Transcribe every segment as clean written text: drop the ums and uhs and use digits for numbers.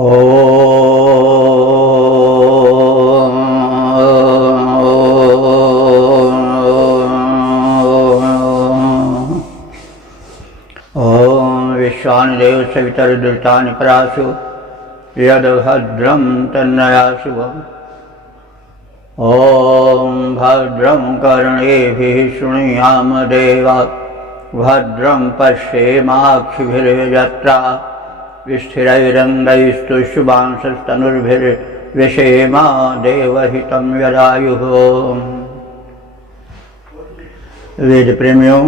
ॐ विश्वानिदेव सवितरुद्रतानि परासु यद्भद्रं तन्नयाशुभम्। ॐ भद्रं कर्णेभिः शृणुयाम देवाः भद्रं पश्येमाक्षिभिर्यजत्रा स्थिरैरङ्गैस्तुष्टुवांशस्तनुर्भिर्व्यसेमा देवहितं यदायुः। वेद प्रेमियों,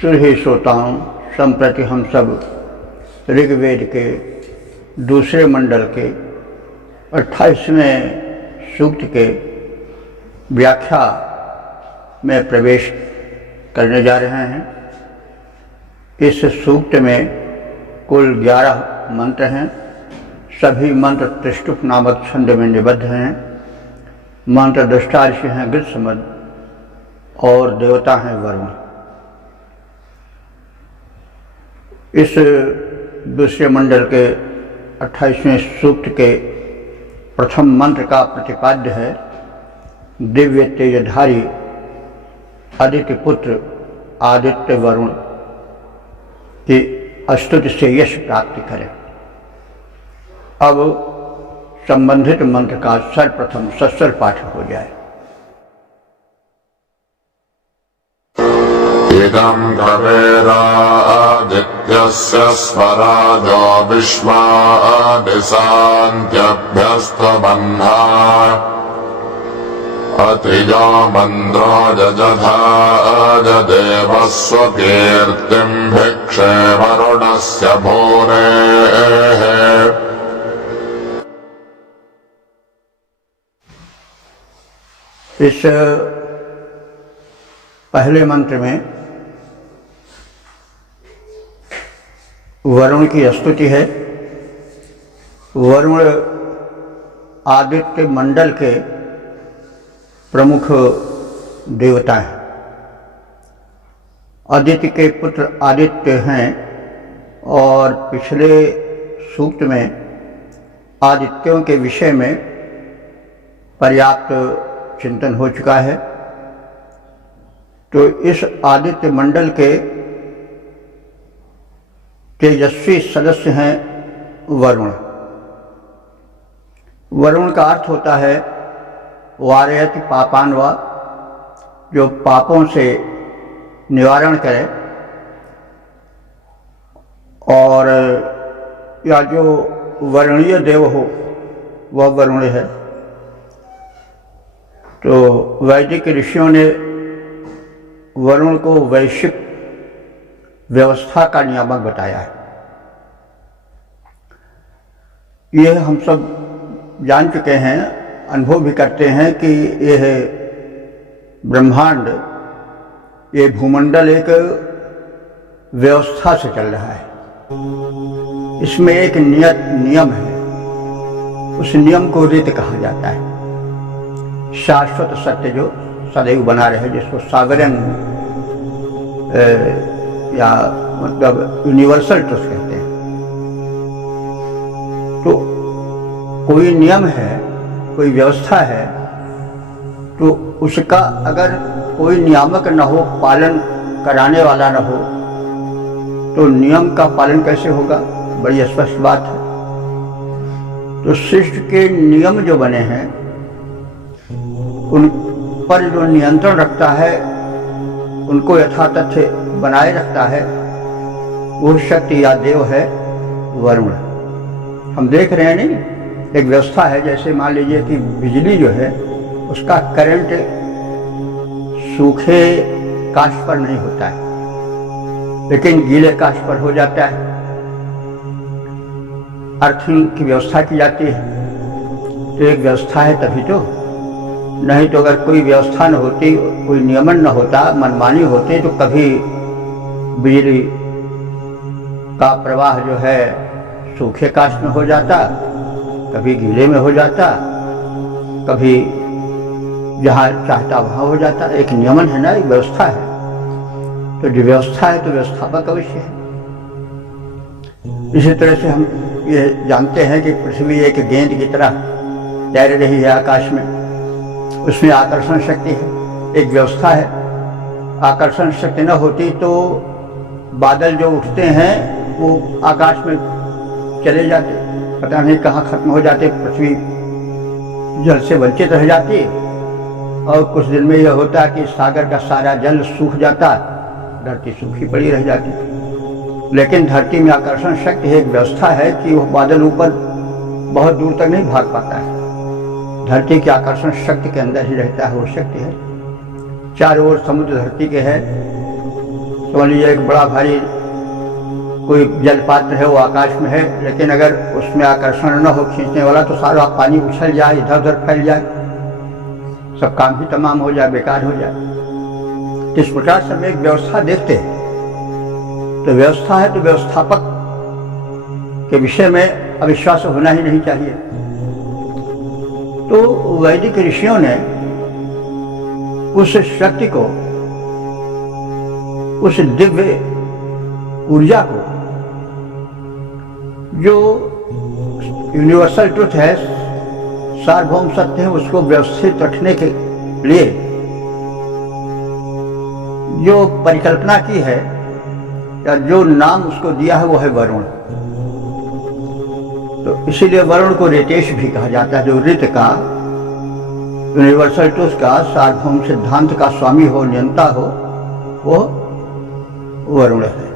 सुरही श्रोताओं, संप्रति हम सब ऋग्वेद के दूसरे मंडल के 28वें सूक्त के व्याख्या में प्रवेश करने जा रहे हैं। इस सूक्त में कुल 11 मंत्र हैं। सभी मंत्र त्रिष्टुप नामक छंद में निबद्ध हैं। मंत्र दृष्टा ऋषि हैं गृत्समद और देवता हैं वरुण। इस दूसरे मंडल के 28वें सूक्त के प्रथम मंत्र का प्रतिपाद्य है दिव्य तेजधारी आदित्य पुत्र आदित्य वरुण की स्तुति से यश प्राप्ति करें। अब संबंधित मंत्र का सर्वप्रथम सस्वर पाठ हो जाए। इदं कवेरादित्यस्य स्वराजो विश्वादिशान्त्यभ्यस्तबन्धा अतिजा मन्द्रो जजधाजदेवः स्वकीर्तिं भिक्षे वरुणस्य भूरेः। इस पहले मंत्र में वरुण की स्तुति है। वरुण आदित्य मंडल के प्रमुख देवता हैं। आदित्य के पुत्र आदित्य हैं और पिछले सूक्त में आदित्यों के विषय में पर्याप्त चिंतन हो चुका है। तो इस आदित्य मंडल के तेजस्वी सदस्य हैं वरुण। वरुण का अर्थ होता है वारयति पापान्वा, जो पापों से निवारण करे, और या जो वर्णीय देव हो वह वरुण है। तो वैदिक ऋषियों ने वरुण को वैश्विक व्यवस्था का नियामक बताया है। यह हम सब जान चुके हैं, अनुभव भी करते हैं कि यह ब्रह्मांड, ये भूमंडल एक व्यवस्था से चल रहा है। इसमें एक नियम है। उस नियम को रीत कहा जाता है। शाश्वत सत्य जो सदैव बना रहे, जिसको सावरन या मतलब यूनिवर्सल ट्रुथ कहते हैं। तो कोई नियम है, कोई व्यवस्था है, तो उसका अगर कोई नियामक न हो, पालन कराने वाला न हो, तो नियम का पालन कैसे होगा? बड़ी स्पष्ट बात है। तो सृष्टि के नियम जो बने हैं उन पर जो नियंत्रण रखता है, उनको यथातथ बनाए रखता है, वो शक्ति या देव है वरुण। हम देख रहे हैं नहीं, एक व्यवस्था है। जैसे मान लीजिए कि बिजली जो है उसका करंट सूखे काष्ठ पर नहीं होता है, लेकिन गीले काष्ठ पर हो जाता है। अर्थिंग की व्यवस्था की जाती है। तो एक व्यवस्था है तभी तो, नहीं तो अगर कोई व्यवस्था न होती, कोई नियमन न होता, मनमानी होती, तो कभी बिजली का प्रवाह जो है सूखे काष्ठ में हो जाता, कभी गीले में हो जाता, कभी जहाँ चाहता वहाँ हो जाता। एक नियमन है ना, एक व्यवस्था है। तो जो व्यवस्था है तो व्यवस्थापक अवश्य है। इसी तरह से हम ये जानते हैं कि पृथ्वी एक गेंद की तरह तैर रही है आकाश में, उसमें आकर्षण शक्ति है, एक व्यवस्था है। आकर्षण शक्ति न होती तो बादल जो उठते हैं वो आकाश में चले जाते, पता नहीं कहाँ खत्म हो जाते, पृथ्वी जल से वंचित रह जाती और कुछ दिन में यह होता कि सागर का सारा जल सूख जाता, धरती सूखी पड़ी रह जाती। लेकिन धरती में आकर्षण शक्ति एक व्यवस्था है कि वो बादल ऊपर बहुत दूर तक नहीं भाग पाता है, धरती की आकर्षण शक्ति के अंदर ही रहता है, वो शक्ति है। चारों ओर समुद्र धरती के है, समझ लीजिए एक बड़ा भारी कोई जलपात्र है, वो आकाश में है, लेकिन अगर उसमें आकर्षण न हो खींचने वाला तो सारा पानी उछल जाए, इधर उधर फैल जाए, सब काम ही तमाम हो जाए, बेकार हो जाए। इस प्रकार से हम एक व्यवस्था देखते हैं, तो व्यवस्था है तो व्यवस्थापक के विषय में अविश्वास होना ही नहीं चाहिए। तो वैदिक ऋषियों ने उस शक्ति को, उस दिव्य ऊर्जा को, जो यूनिवर्सल ट्रुथ है, सार्वभौम सत्य है, उसको व्यवस्थित रखने के लिए जो परिकल्पना की है या जो नाम उसको दिया है वो है वरुण। तो इसीलिए वरुण को रितेश भी कहा जाता है, जो ऋत का, यूनिवर्सल ट्रुथ का, सार्वभौम सिद्धांत का स्वामी हो, नियंता हो, वो वरुण है।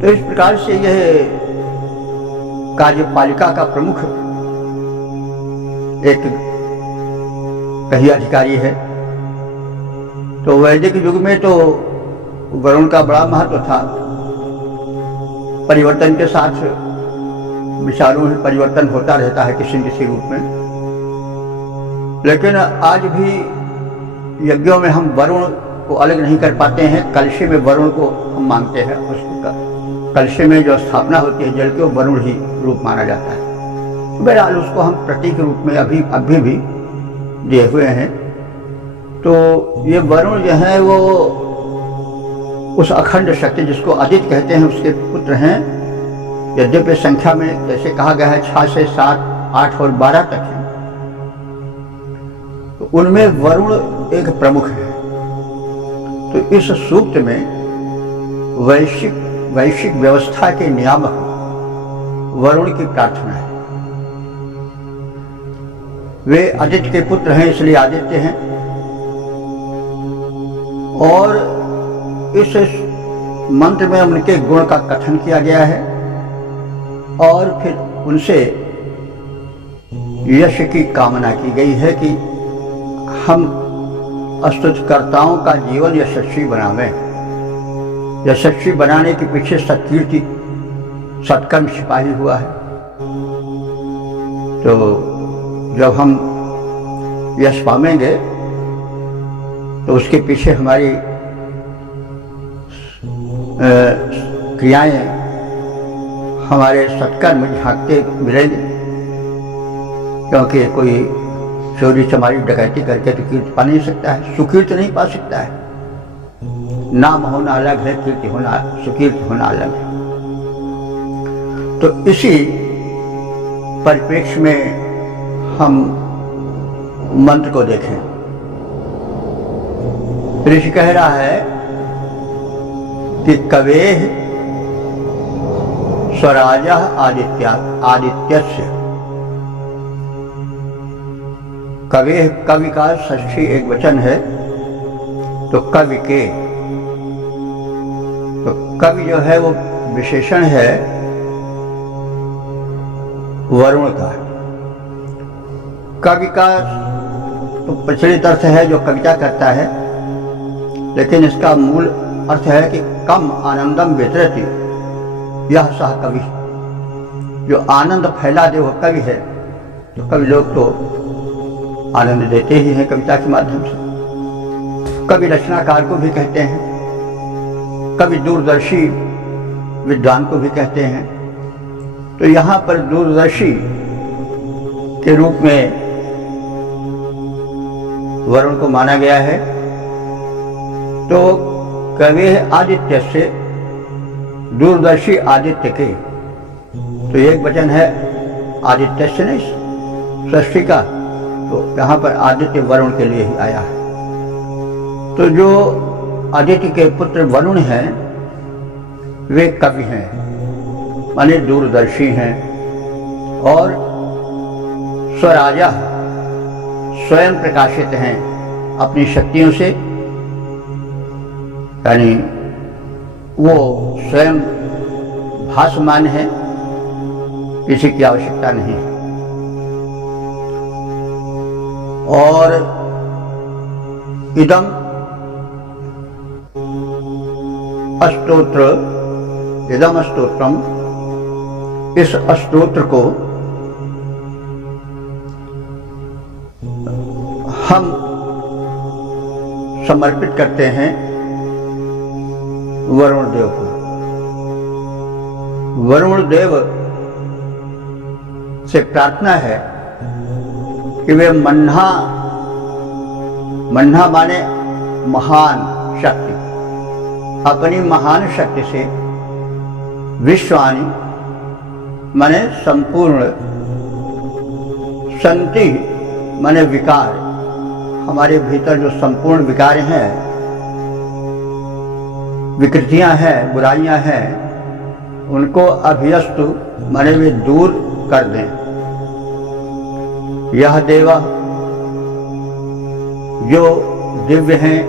तो इस प्रकार से यह कार्यपालिका का प्रमुख एक कही अधिकारी है। तो वैदिक युग में तो वरुण का बड़ा महत्व था। परिवर्तन के साथ विचारों में परिवर्तन होता रहता है किसी न किसी रूप में, लेकिन आज भी यज्ञों में हम वरुण को अलग नहीं कर पाते हैं। कलश में वरुण को हम मानते हैं, उसको कलश में जो स्थापना होती है जल के, वो वरुण ही रूप माना जाता है। तो बहरहाल उसको हम प्रतीक रूप में अभी भी दिए हुए हैं। तो ये वरुण जो है वो उस अखंड शक्ति जिसको आदित्य कहते हैं उसके पुत्र हैं। यद्यपि संख्या में जैसे कहा गया है 6 से 7, 8 और 12 तक है, तो उनमें वरुण एक प्रमुख है। तो इस सूक्त में वैश्विक व्यवस्था के नियामक वरुण की प्रार्थना है। वे आदित्य के पुत्र हैं, इसलिए आदित्य हैं। और इस मंत्र में उनके गुण का कथन किया गया है और फिर उनसे यश की कामना की गई है कि हम स्तुतिकर्ताओं का जीवन यशस्वी बनावें। यशस्वी बनाने के पीछे सत्कीर्ति, सत्कर्म छिपाई हुआ है। तो जब हम यश पावेंगे तो उसके पीछे हमारी क्रियाएं, हमारे सत्कर्म झांकते मिलेंगे। क्योंकि कोई चोरी चमारी डकैती करके तो कीर्ति पा नहीं सकता है, सुकीर्ति नहीं पा सकता है। नाम होना अलग है, कीर्ति होना, सुकीर्ति होना अलग है। तो इसी परिप्रेक्ष्य में हम मंत्र को देखें। ऋषि कह रहा है कि कवेः स्वराजः आदित्यस्य। कवेः कवि का षष्ठी एक वचन है, तो कवि के, तो कवि जो है वो विशेषण है वरुण का। कवि का तो प्रचलित अर्थ है जो कविता करता है, लेकिन इसका मूल अर्थ है कि कम आनंदम वितरति, यह सह कवि। जो आनंद फैला दे वह कवि है। तो कवि लोग तो आनंद देते ही हैं कविता के माध्यम से। कवि रचनाकार को भी कहते हैं, कवि दूरदर्शी विद्वान को भी कहते हैं। तो यहाँ पर दूरदर्शी के रूप में वरुण को माना गया है। तो कवेः आदित्य से, दूरदर्शी आदित्य के, तो एक वचन है आदित्य से नहीं सृष्टि का, तो यहाँ पर आदित्य वरुण के लिए ही आया है। तो जो आदित्य के पुत्र वरुण हैं वे कवि हैं, माने दूरदर्शी हैं, और स्वराजा स्वयं प्रकाशित हैं अपनी शक्तियों से, यानी वो स्वयं भासमान है, किसी की आवश्यकता नहीं है। और इदम स्तोत्रम, इस स्तोत्र को हम समर्पित करते हैं वरुण देव को। वरुण देव से प्रार्थना है कि वे मन्हा माने महान शक्ति, अपनी महान शक्ति से विश्वानि माने संपूर्ण, संति माने विकार, हमारे भीतर जो संपूर्ण विकार हैं, विकृतियां हैं, बुराइयां हैं, उनको अभियस्तु माने वे दूर कर दें। यह देवा जो दिव्य हैं,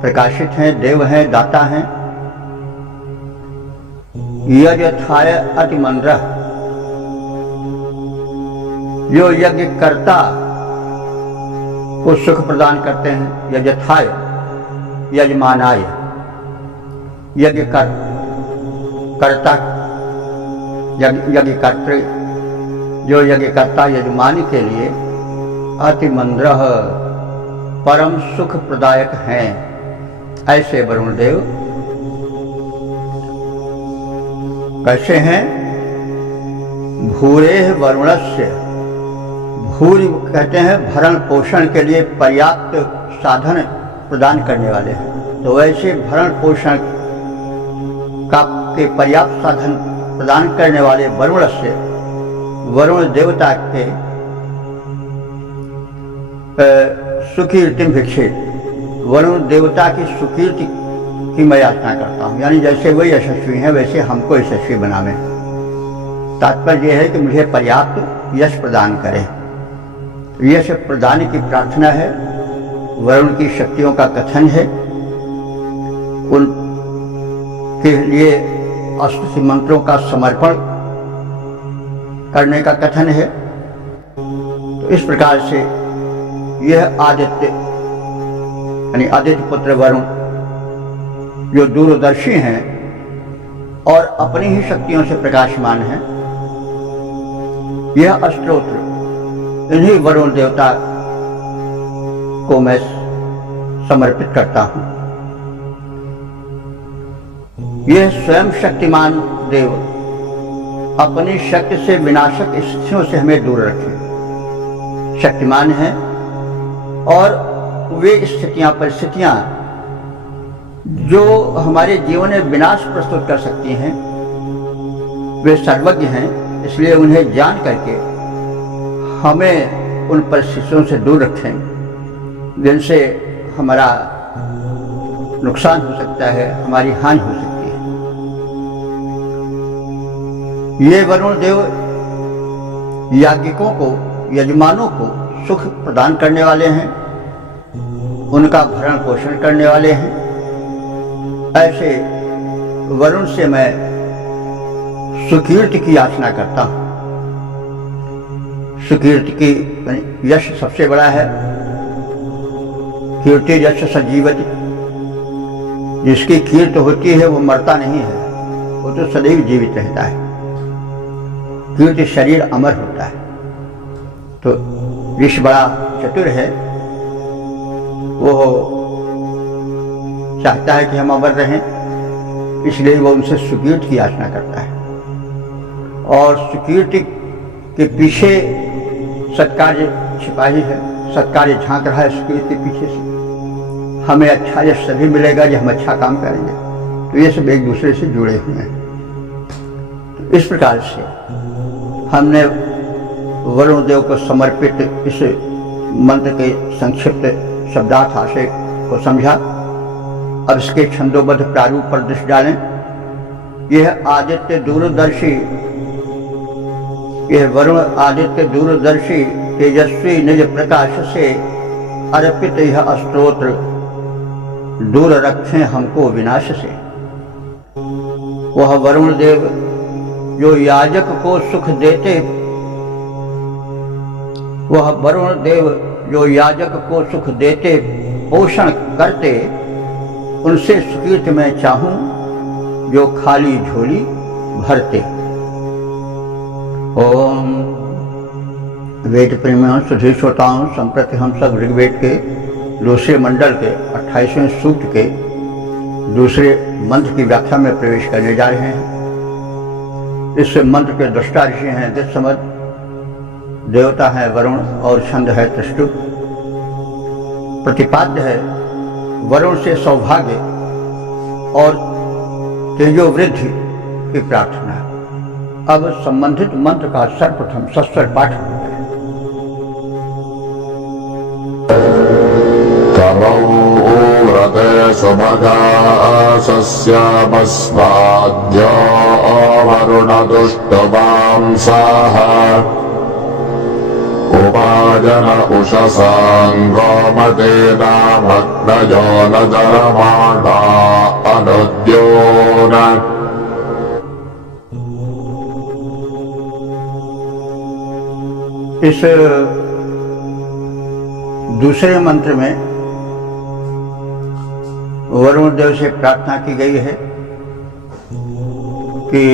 प्रकाशित हैं, देव हैं, दाता हैं, यज्ञाय अतिमंद्र, जो यज्ञ कर्ता को सुख प्रदान करते हैं, यज्ञाय यजमानाय, यज्ञ कर्ता यज्ञ कर्तृ, जो यज्ञ कर्ता यजमानी के लिए अतिमंद्र परम सुख प्रदायक हैं, ऐसे वरुण देव कैसे हैं? भूरे वरुणस्य, भूरि कहते हैं भरण पोषण के लिए पर्याप्त साधन प्रदान करने वाले हैं। तो वैसे भरण पोषण के पर्याप्त साधन प्रदान करने वाले वरुण से, वरुण देवता के सुकीर्ति भिक्षे, वरुण देवता की सुकीर्ति की मैं याचना करता हूँ, यानी जैसे वही यशस्वी हैं वैसे हमको यशस्वी बनावें। तात्पर्य यह है कि मुझे पर्याप्त यश प्रदान करें। यश प्रदान की प्रार्थना है, वरुण की शक्तियों का कथन है, उनके लिए अष्टसी मंत्रों का समर्पण करने का कथन है। तो इस प्रकार से यह आदित्य यानी आदित्य पुत्र वरुण जो दूरदर्शी हैं और अपनी ही शक्तियों से प्रकाशमान हैं, यह स्तोत्र इन्हीं वरुण देवता को मैं समर्पित करता हूं। यह स्वयं शक्तिमान देव अपनी शक्ति से विनाशक स्थितियों से हमें दूर रखें। शक्तिमान है और वे स्थितियां, परिस्थितियां जो हमारे जीवन में विनाश प्रस्तुत कर सकती हैं, वे सर्वज्ञ हैं, इसलिए उन्हें जान करके हमें उन परिस्थितियों से दूर रखें जिनसे हमारा नुकसान हो सकता है, हमारी हानि हो सकती है। ये वरुण देव याज्ञिकों को, यजमानों को सुख प्रदान करने वाले हैं, उनका भरण पोषण करने वाले हैं। ऐसे वरुण से मैं सुकीर्ति की याचना करता हूं। सुकीर्ति की यश सबसे बड़ा है। कीर्ति यश सजीवति, जिसकी कीर्ति होती है वो मरता नहीं है, वो तो सदैव जीवित रहता है। कीर्ति शरीर अमर होता है। तो ऋषि बड़ा चतुर है, वो चाहता है कि हम अमर रहें, इसलिए वो उनसे सुकीर्ति की याचना करता है। और सुकीर्ति के पीछे सत्कार्य छिपाही है, सत्कार्य झांक रहा है सुकीर्ति के पीछे से। हमें अच्छा यश सभी मिलेगा जब हम अच्छा काम करेंगे। तो ये सब एक दूसरे से जुड़े हुए हैं। तो इस प्रकार से हमने वरुण देव को समर्पित इस मंत्र के संक्षिप्त शब्दार्थ आशय को समझा। अब इसके छंदोबद्ध प्रारूप पर दृष्टि डालें। यह आदित्य दूरदर्शी, यह वरुण आदित्य दूरदर्शी तेजस्वी निज प्रकाश से अर्पित यह स्तोत्र दूर रखें हमको विनाश से। वह वरुण देव जो याजक को सुख देते, वह वरुण देव जो याजक को सुख देते पोषण करते, उनसे सुकीर्ति मैं चाहूं जो खाली झोली भरते। ओम वेद प्रेमियों सुधी श्रोताओं, संप्रति हम सब ऋग्वेद के दूसरे मंडल के 28वें सूक्त के दूसरे मंत्र की व्याख्या में प्रवेश करने जा रहे हैं। इस मंत्र के दृष्टा ऋषि हैं दिसमद, देवता है वरुण और छंद है त्रिष्टुप। प्रतिपाद्य है वरुण से सौभाग्य और तेजोवृद्धि की प्रार्थना। अब संबंधित मंत्र का सर्वप्रथम सस्वर पाठ है। सुभगा सस्यामस्माद्यो वरुणदुष्टवांसः उपाजन उषसाङ्गोमतेना भग्नयो न जरमाणा अनुद्योन। इस दूसरे मंत्र में वरुण देव से प्रार्थना की गई है कि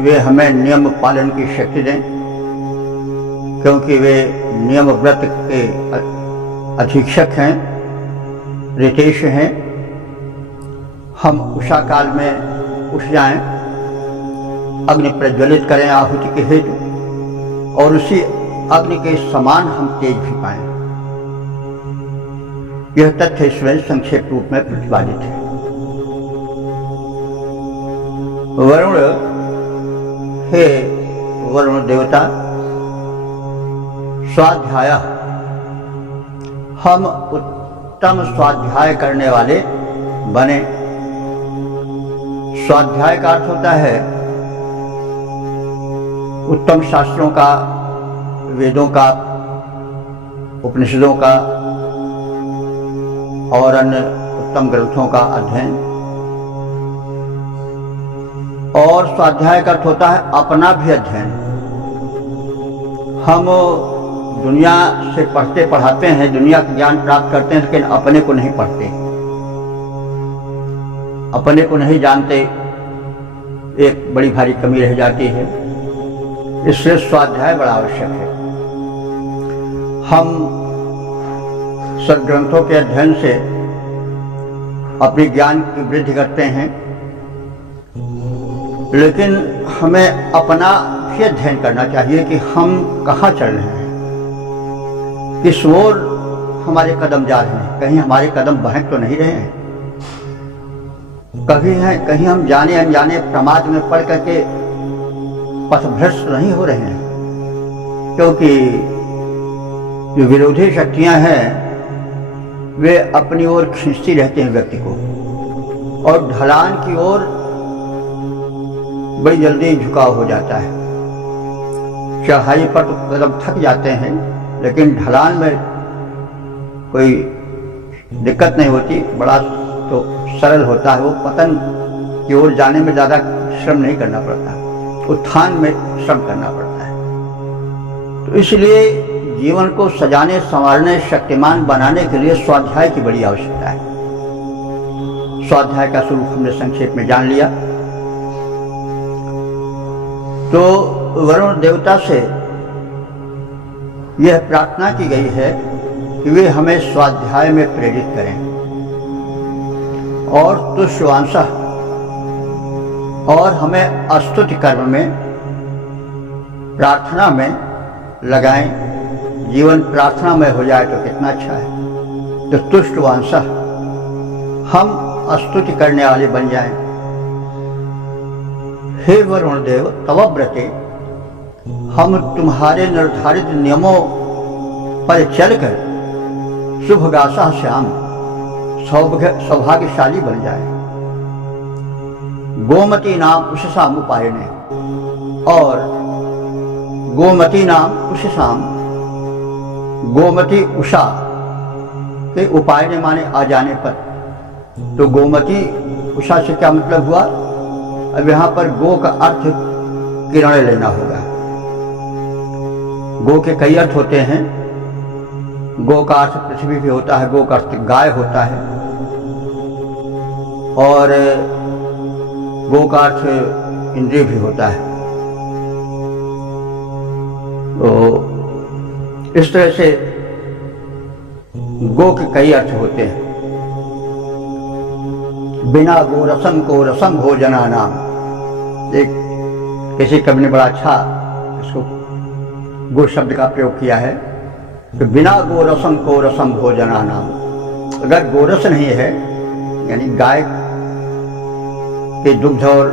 वे हमें नियम पालन की शक्ति दें, क्योंकि वे नियम व्रत के अधीक्षक हैं, रितेश हैं। हम उषा काल में उठ जाएं, अग्नि प्रज्वलित करें आहुति के हेतु, और उसी अग्नि के समान हम तेज भी पाएं। यह तथ्य इसमें संक्षेप रूप में प्रतिपादित है। वरुण, हे वरुण देवता, स्वाध्याय, हम उत्तम स्वाध्याय करने वाले बने। स्वाध्याय का अर्थ होता है उत्तम शास्त्रों का, वेदों का, उपनिषदों का और अन्य उत्तम ग्रंथों का अध्ययन। और स्वाध्याय का अर्थ होता है अपना भी अध्ययन। हम दुनिया से पढ़ते पढ़ाते हैं, दुनिया का ज्ञान प्राप्त करते हैं, लेकिन अपने को नहीं पढ़ते, अपने को नहीं जानते। एक बड़ी भारी कमी रह जाती है। इसलिए स्वाध्याय बड़ा आवश्यक है। हम सद्ग्रंथों के अध्ययन से अपने ज्ञान की वृद्धि करते हैं, लेकिन हमें अपना भी अध्ययन करना चाहिए कि हम कहाँ चल रहे हैं, किस ओर हमारे कदम जा रहे हैं। कहीं हमारे कदम बहक तो नहीं रहे हैं, कहीं हम जाने अनजाने प्रमाद में पड़ करके पथभ्रष्ट नहीं हो रहे हैं। क्योंकि जो विरोधी शक्तियां हैं वे अपनी ओर खींचती रहती हैं व्यक्ति को, और ढलान की ओर बड़ी जल्दी झुकाव हो जाता है। चढ़ाई पर तो कदम थक जाते हैं, लेकिन ढलान में कोई दिक्कत नहीं होती, बड़ा तो सरल होता है। वो पतन की ओर जाने में ज़्यादा श्रम नहीं करना पड़ता, उत्थान में श्रम करना पड़ता है। तो इसलिए जीवन को सजाने, संवारने, शक्तिमान बनाने के लिए स्वाध्याय की बड़ी आवश्यकता है। स्वाध्याय का स्वरूप हमने संक्षेप में जान लिया। तो वरुण देवता से यह प्रार्थना की गई है कि वे हमें स्वाध्याय में प्रेरित करें और तुष्यवांशः, और हमें स्तुति कर्म में, प्रार्थना में लगाएं। जीवन प्रार्थना में हो जाए तो कितना अच्छा है। तो तुष्टवांशः, हम स्तुति करने वाले बन जाएं। हे वरुण देव तव व्रते, हम तुम्हारे निर्धारित नियमों पर चलकर शुभगासा श्याम सौभाग्यशाली बन जाए। गोमती नाम उषसाम उपायने, और गोमती नाम उषसाम, गोमती उषा के उपायने माने आ जाने पर। तो गोमती उषा से क्या मतलब हुआ? अब यहाँ पर गो का अर्थ किरण लेना होगा। गो के कई अर्थ होते हैं। गो का अर्थ पृथ्वी भी होता है, गो का अर्थ गाय होता है, और गो का अर्थ इंद्रिय भी होता है। तो इस तरह से गो के कई अर्थ होते हैं। बिना गो रसम को रसम भोजना नाम, एक किसी कवि ने बड़ा अच्छा इसको गो शब्द का प्रयोग किया है कि बिना गो रसम को रसम भोजना नाम। अगर गोरस नहीं है, यानी गाय के दुग्ध और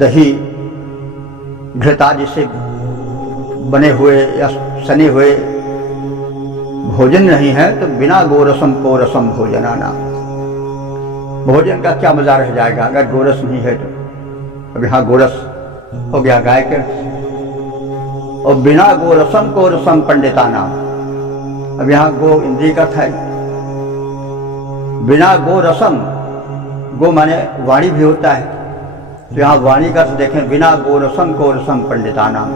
दही घृतादि से बने हुए या सने हुए भोजन नहीं है, तो बिना गोरसम को रसम भोजना नाम। भोजन का क्या मजा रह जाएगा अगर गोरस नहीं है तो। अब यहाँ गोरस हो गया गाय के, और बिना गोरसम को रसम पंडिता नाम। अब यहाँ गो इंद्रिय का था। बिना गो रसम, गो माने वाणी भी होता है, तो यहाँ वाणी का अर्थ देखें, बिना गो रसम को रसम पंडिता नाम।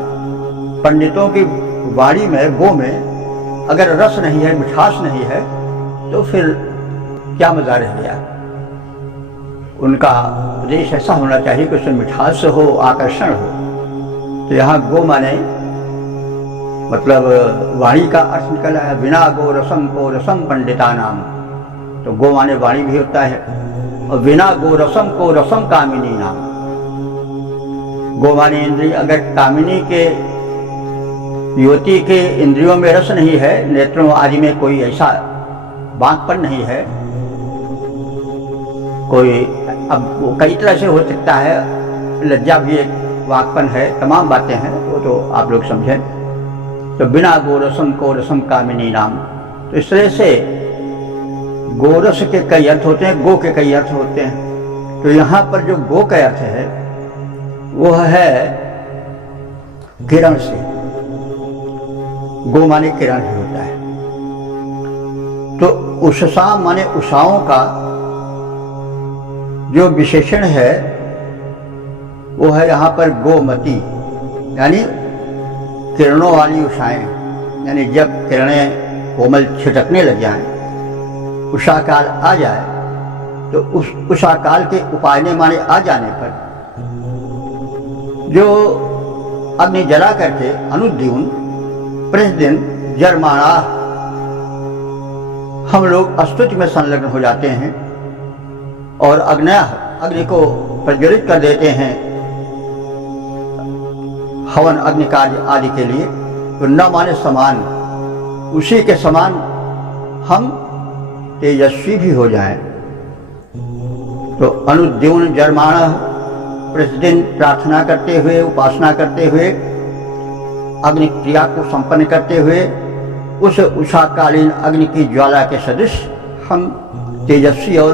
पंडितों की वाणी में, गो में अगर रस नहीं है, मिठास नहीं है, तो फिर क्या मजा रह गया। उनका उपदेश ऐसा होना चाहिए कि उसमें मिठास हो, आकर्षण हो। तो यहाँ गो माने मतलब वाणी का अर्थ निकला है, बिना गो रसम को रसम पंडिता नाम। तो गो माने वाणी भी होता है, और बिना गो रसम को रसम कामिनी नाम। गो माने इंद्रिय। अगर कामिनी के, युवती के इंद्रियों में रस नहीं है, नेत्रों आदि में कोई ऐसा बांकपन नहीं है, कोई, अब वो कई तरह से हो सकता है, लज्जा भी एक वाकपन है, तमाम बातें हैं, वो तो आप लोग समझें। तो बिना गोरसम को रसम कामिनी नाम। तो इस तरह से गोरस के कई अर्थ होते हैं, गो के कई अर्थ होते हैं। तो यहाँ पर जो गो का अर्थ है वो है किरण से। गो माने किरण ही होता है। तो उषसा माने उषाओं का जो विशेषण है वो है यहाँ पर गोमती, यानी किरणों वाली उषाएं। यानी जब किरणें कोमल छिटकने लग जाएं, उषा काल आ जाए, तो उस उषा काल के उपायने माने आ जाने पर जो अग्नि जला करके अनुद्यून प्रतिदिन जरमाना, हम लोग स्तुति में संलग्न हो जाते हैं और अग्नि को प्रज्वलित कर देते हैं हवन अग्नि कार्य आदि के लिए। तो न माने समान, उसी के समान हम तेजस्वी भी हो जाएं। तो अनुद्यून जरमाना, प्रतिदिन प्रार्थना करते हुए, उपासना करते हुए, अग्नि क्रिया को संपन्न करते हुए, उस उषाकालीन अग्नि की ज्वाला के सदृश हम तेजस्वी और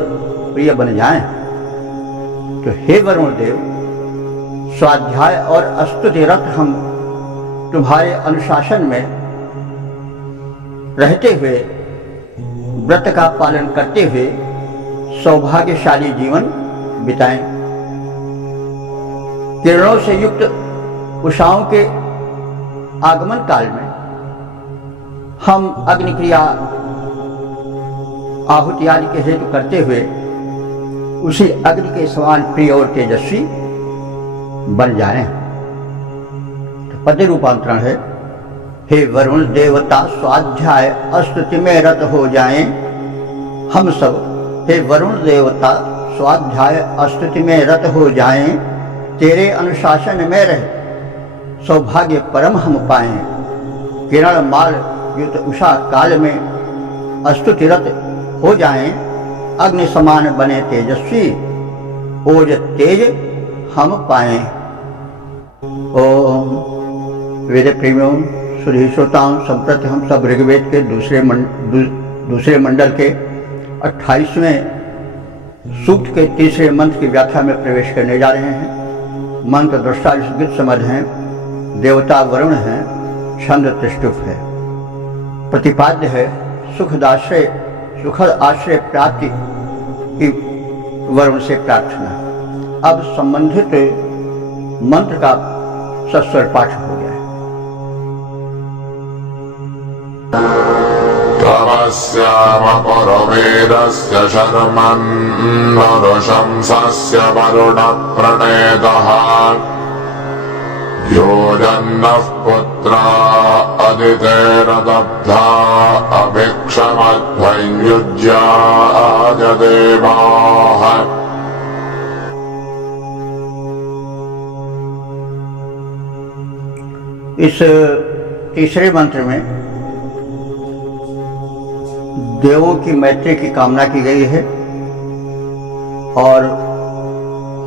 प्रिय बन जाएं। तो हे वरुण देव, स्वाध्याय और स्तुतिरत हम तुम्हारे अनुशासन में रहते हुए, व्रत का पालन करते हुए सौभाग्यशाली जीवन बिताएं। किरणों से युक्त उषाओं के आगमन काल में हम अग्नि क्रिया आहुति आदि के हेतु करते हुए उसी अग्नि के समान प्रिय और तेजस्वी बन जाएं। तो पद रूपांतरण है, हे वरुण देवता स्वाध्याय स्तुति में रत हो जाएं हम सब। हे वरुण देवता स्वाध्याय स्तुति में रत हो जाएं, तेरे अनुशासन में रह सौभाग्य परम हम पाएं। किरण माल युक्त उषा काल में स्तुतिरत हो जाएं, अग्नि समान बने तेजस्वी, ओज तेज हम पाए। ओम वेद प्रेमियों सुधी श्रोताओं, संप्रति हम सब ऋग्वेद के दूसरे मंडल के 28वें सूक्त के तीसरे मंत्र की व्याख्या में प्रवेश करने जा रहे हैं। मंत्र दृष्टा समझ हैं, देवता वरुण हैं, छंद त्रिष्टुप है। प्रतिपाद्य है सुखद आश्रय प्राप्ति की वरुण से प्रार्थना। अब संबंधित मंत्र का सस्वर पाठ हो गया है। तमस्याम पुरवेदस्य शर्मन्नरुशंसस्य वरुण प्रणेतः योजन्नः पुत्रा अदितेरदब्धा अभिक्षमध्वयुज्याय देवाः। इस तीसरे मंत्र में देवों की मैत्री की कामना की गई है और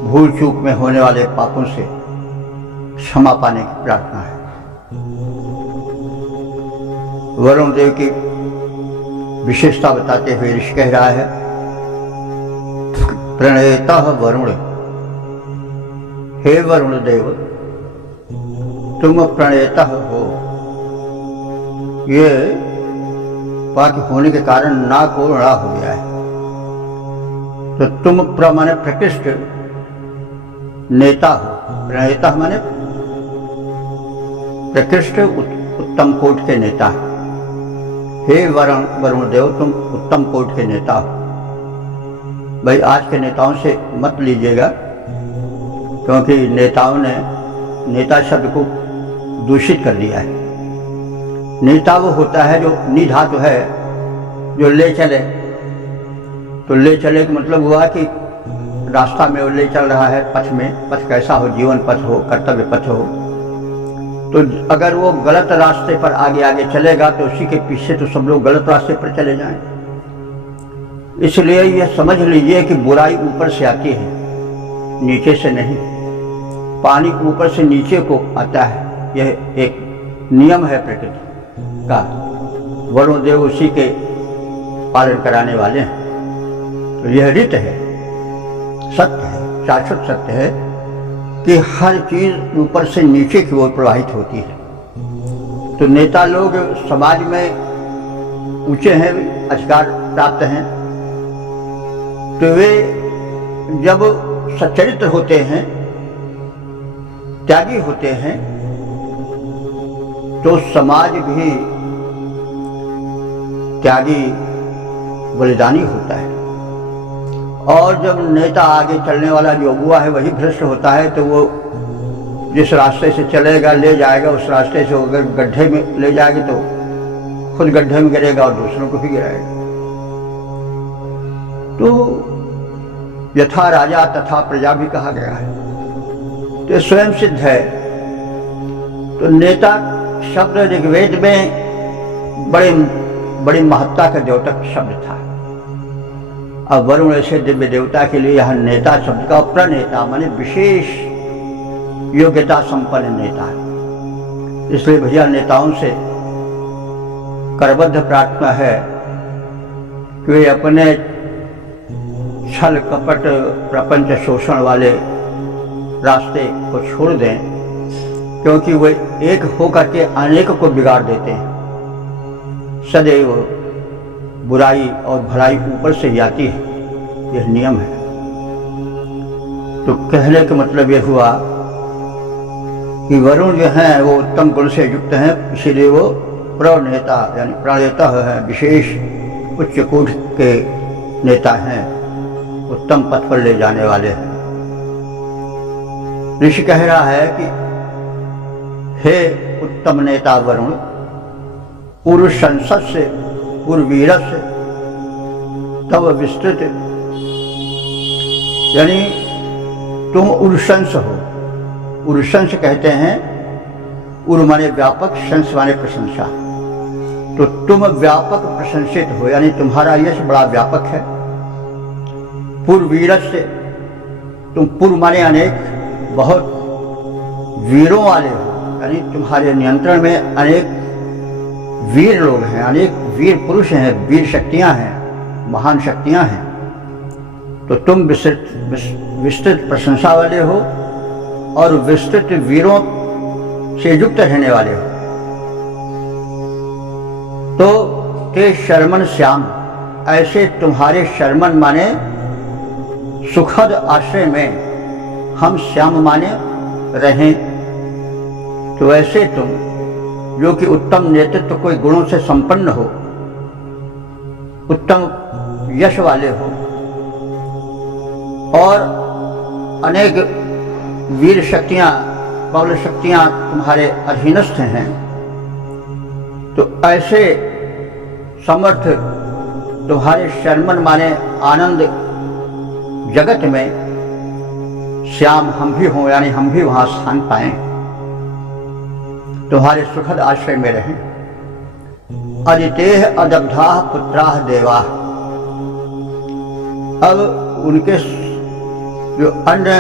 भूल चूक में होने वाले पापों से क्षमा पाने की प्रार्थना है। वरुण देव की विशेषता बताते हुए ऋषि कह रहा है, प्रणेतः वरुण, हे वरुण देव तुम प्रणेतः हो। ये वाक्य होने के कारण ना को ड़ा हो गया है। तो तुम माने प्रकृष्ट नेता हो, प्रणेता माने प्रकृष्ट उत्तम कोट के नेता है। हे वरुण देव तुम उत्तम कोट के नेता हो। भाई आज के नेताओं से मत लीजिएगा, क्योंकि नेताओं ने नेता शब्द को दूषित कर दिया है। नेता वो होता है जो निधातु है, जो ले चले। तो ले चले का मतलब हुआ कि रास्ता में वो ले चल रहा है, पथ में, पथ कैसा हो, जीवन पथ हो, कर्तव्य पथ हो। तो अगर वो गलत रास्ते पर आगे आगे चलेगा तो उसी के पीछे तो सब लोग गलत रास्ते पर चले जाएंगे। इसलिए यह समझ लीजिए कि बुराई ऊपर से आती है, नीचे से नहीं। पानी ऊपर से नीचे को आता है, यह एक नियम है प्रकृति का। वरुण देव उसी के पालन कराने वाले हैं। तो यह रीत है, सत्य है, शाश्वत सत्य है कि हर चीज ऊपर से नीचे की ओर प्रवाहित होती है। तो नेता लोग समाज में ऊंचे हैं, अधिकार प्राप्त हैं, तो वे जब सच्चरित्र होते हैं, त्यागी होते हैं, तो समाज भी त्यागी बलिदानी होता है। और जब नेता आगे चलने वाला जो हुआ है वही भ्रष्ट होता है, तो वो जिस रास्ते से चलेगा ले जाएगा, उस रास्ते से अगर गड्ढे में ले जाएगा तो खुद गड्ढे में गिरेगा और दूसरों को भी गिराएगा। तो यथा राजा तथा प्रजा भी कहा गया है, तो स्वयं सिद्ध है। तो नेता शब्द ऋग्वेद में बड़ी महत्ता का द्योतक शब्द था। अब वरुण ऐसे दिव्य देवता के लिए यह नेता शब्द का प्रणेता माने विशेष योग्यता संपन्न नेता है। इसलिए भैया नेताओं से करबद्ध प्रार्थना है कि वे अपने छल कपट प्रपंच शोषण वाले रास्ते को छोड़ दें, क्योंकि वे एक होकर के अनेक को बिगाड़ देते हैं। सदैव बुराई और भलाई ऊपर से ही आती है, यह नियम है। तो कहने का मतलब यह हुआ कि वरुण जो हैं वो उत्तम गुण से युक्त हैं, इसीलिए वो प्रणेता यानी प्रणेता है, विशेष उच्च कोटि के नेता हैं, उत्तम पथ पर ले जाने वाले हैं। ऋषि कह रहा है कि हे उत्तम नेता वरुण, उरुशंस से उर्वीरस तब विस्तृत, यानी तुम उरुशंस हो। उरुशंस कहते हैं, उर माने व्यापक, शंस माने प्रशंसा। तो तुम व्यापक प्रशंसित हो, यानी तुम्हारा यश बड़ा व्यापक है। पूर्वीरस से तुम पूर्व माने अनेक बहुत वीरों वाले हो, यानी तुम्हारे नियंत्रण में अनेक वीर लोग हैं, अनेक वीर पुरुष हैं, वीर शक्तियां हैं, महान शक्तियां हैं। तो तुम विस्तृत प्रशंसा वाले हो और विस्तृत वीरों से युक्त रहने वाले हो। तो ते शर्मन श्याम, ऐसे तुम्हारे शर्मन माने सुखद आश्रय में हम श्याम माने रहें। तो ऐसे तुम जो कि उत्तम नेतृत्व कोई गुणों से संपन्न हो, उत्तम यश वाले हो और अनेक वीर शक्तियां, बल शक्तियां तुम्हारे अधीनस्थ हैं, तो ऐसे समर्थ तुम्हारे शर्मन माने आनंद जगत में श्याम हम भी हों, यानी हम भी वहां स्थान पाएं, तुम्हारे सुखद आश्रय में रहें। अदितेह अदब्धाः पुत्राः देवाः। अब उनके जो अन्य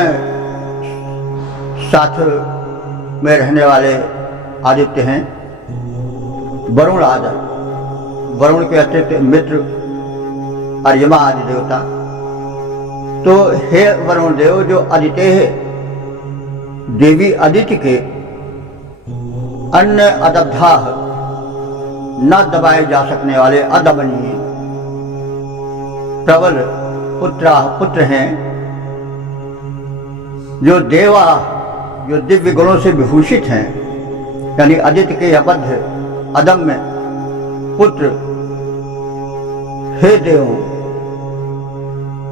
साथ में रहने वाले आदित्य हैं, वरुण आदि, वरुण के अतिरिक्त मित्र, अर्यमा आदि देवता। तो हे वरुण देव, जो अदित्य है, देवी अदिति के अन्य अदब्धा, न दबाए जा सकने वाले अदमनीय प्रबल पुत्र हैं, जो देवा, जो दिव्य गुणों से विभूषित हैं, यानी अदिति के अबद्ध अदम्य पुत्र, हे देवों,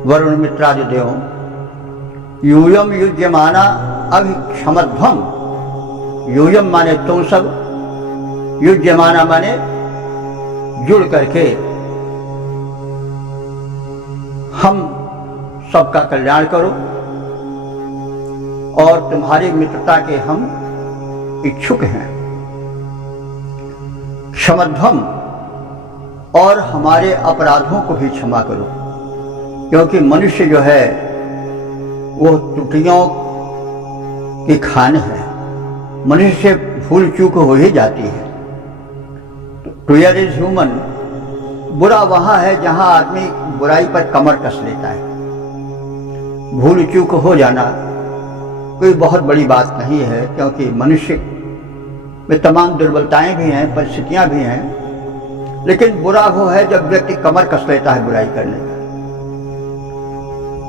वरुण मित्रादि देवों, यूयम युज्यमाना अभिक्षमध्वम। यूयम माने तुम सब, युज्यमाना माने जुड़ करके हम सबका कल्याण करो, और तुम्हारी मित्रता के हम इच्छुक हैं। क्षमध्वम, और हमारे अपराधों को भी क्षमा करो, क्योंकि मनुष्य जो है वो त्रुटियों की खान है, मनुष्य से भूल चूक हो ही जाती है। टूयर इज ह्यूमन। बुरा वहां है जहां आदमी बुराई पर कमर कस लेता है। भूल चूक हो जाना कोई बहुत बड़ी बात नहीं है, क्योंकि मनुष्य में तमाम दुर्बलताएं भी हैं, परिस्थितियां भी हैं, लेकिन बुरा वो है जब व्यक्ति कमर कस लेता है बुराई करने का।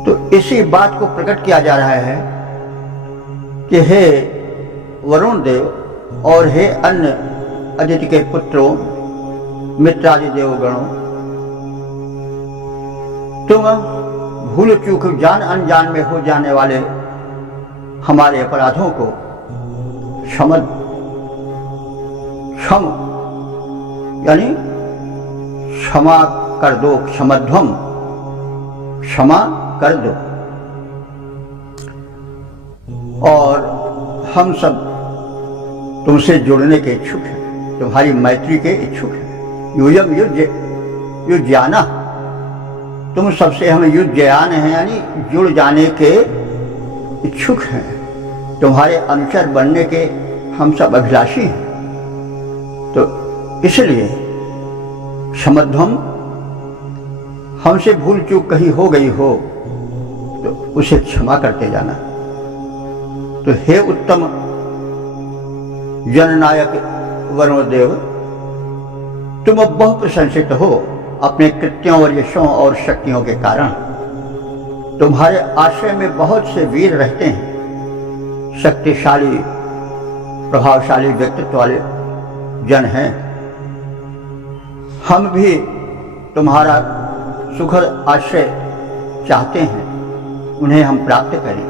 तो इसी बात को प्रकट किया जा रहा है कि हे वरुण देव और हे अन्य अदिति के पुत्रों, मित्रादि देवगणों, तुम भूल चूक जान अनजान में हो जाने वाले हमारे अपराधों को क्षम यानी क्षमा कर दो। क्षमध्वम, क्षमा कर दो। और हम सब तुमसे जुड़ने के इच्छुक हैं, तुम्हारी मैत्री के इच्छुक हैं। यूयम युज्याना, तुम सबसे हम युज्यान हैं, यानी जुड़ जाने के इच्छुक हैं, तुम्हारे अनुचर बनने के हम सब अभिलाषी हैं। तो इसलिए क्षमध्वम, हमसे भूल चूक कहीं हो गई हो तो उसे क्षमा करते जाना। तो हे उत्तम जननायक वरुण देव, तुम अब बहुत प्रशंसित हो अपने कृत्यों और यशों और शक्तियों के कारण। तुम्हारे आश्रय में बहुत से वीर रहते हैं, शक्तिशाली प्रभावशाली व्यक्तित्व वाले जन हैं। हम भी तुम्हारा सुखद आश्रय चाहते हैं, उन्हें हम प्राप्त करें।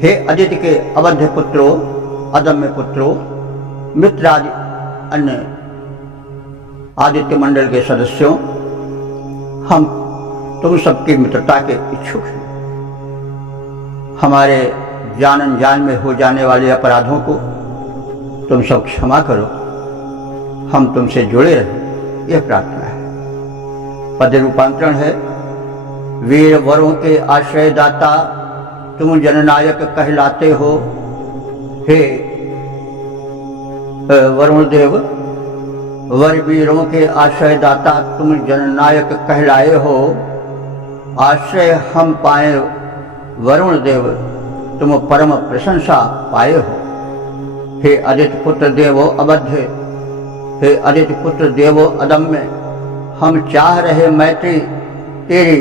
हे अदिति के अवध्य पुत्रों, अदम्य पुत्रों, मित्र आदि अन्य आदित्य मंडल के सदस्यों, हम तुम सबकी मित्रता के इच्छुक हैं। हमारे जान अनजान में हो जाने वाले अपराधों को तुम सब क्षमा करो, हम तुमसे जुड़े रहें, यह प्रार्थना है। पद रूपांतरण है, वीर वरों के आश्रयदाता तुम जननायक कहलाते हो। हे वरुण देव, वर वीरों के आश्रयदाता तुम जननायक कहलाए हो। आश्रय हम पाए वरुण देव, तुम परम प्रशंसा पाए हो। हे आदित्य पुत्र देवो अवध्य, हे आदित्य पुत्र देवो अदम्य, हम चाह रहे मैत्री तेरी,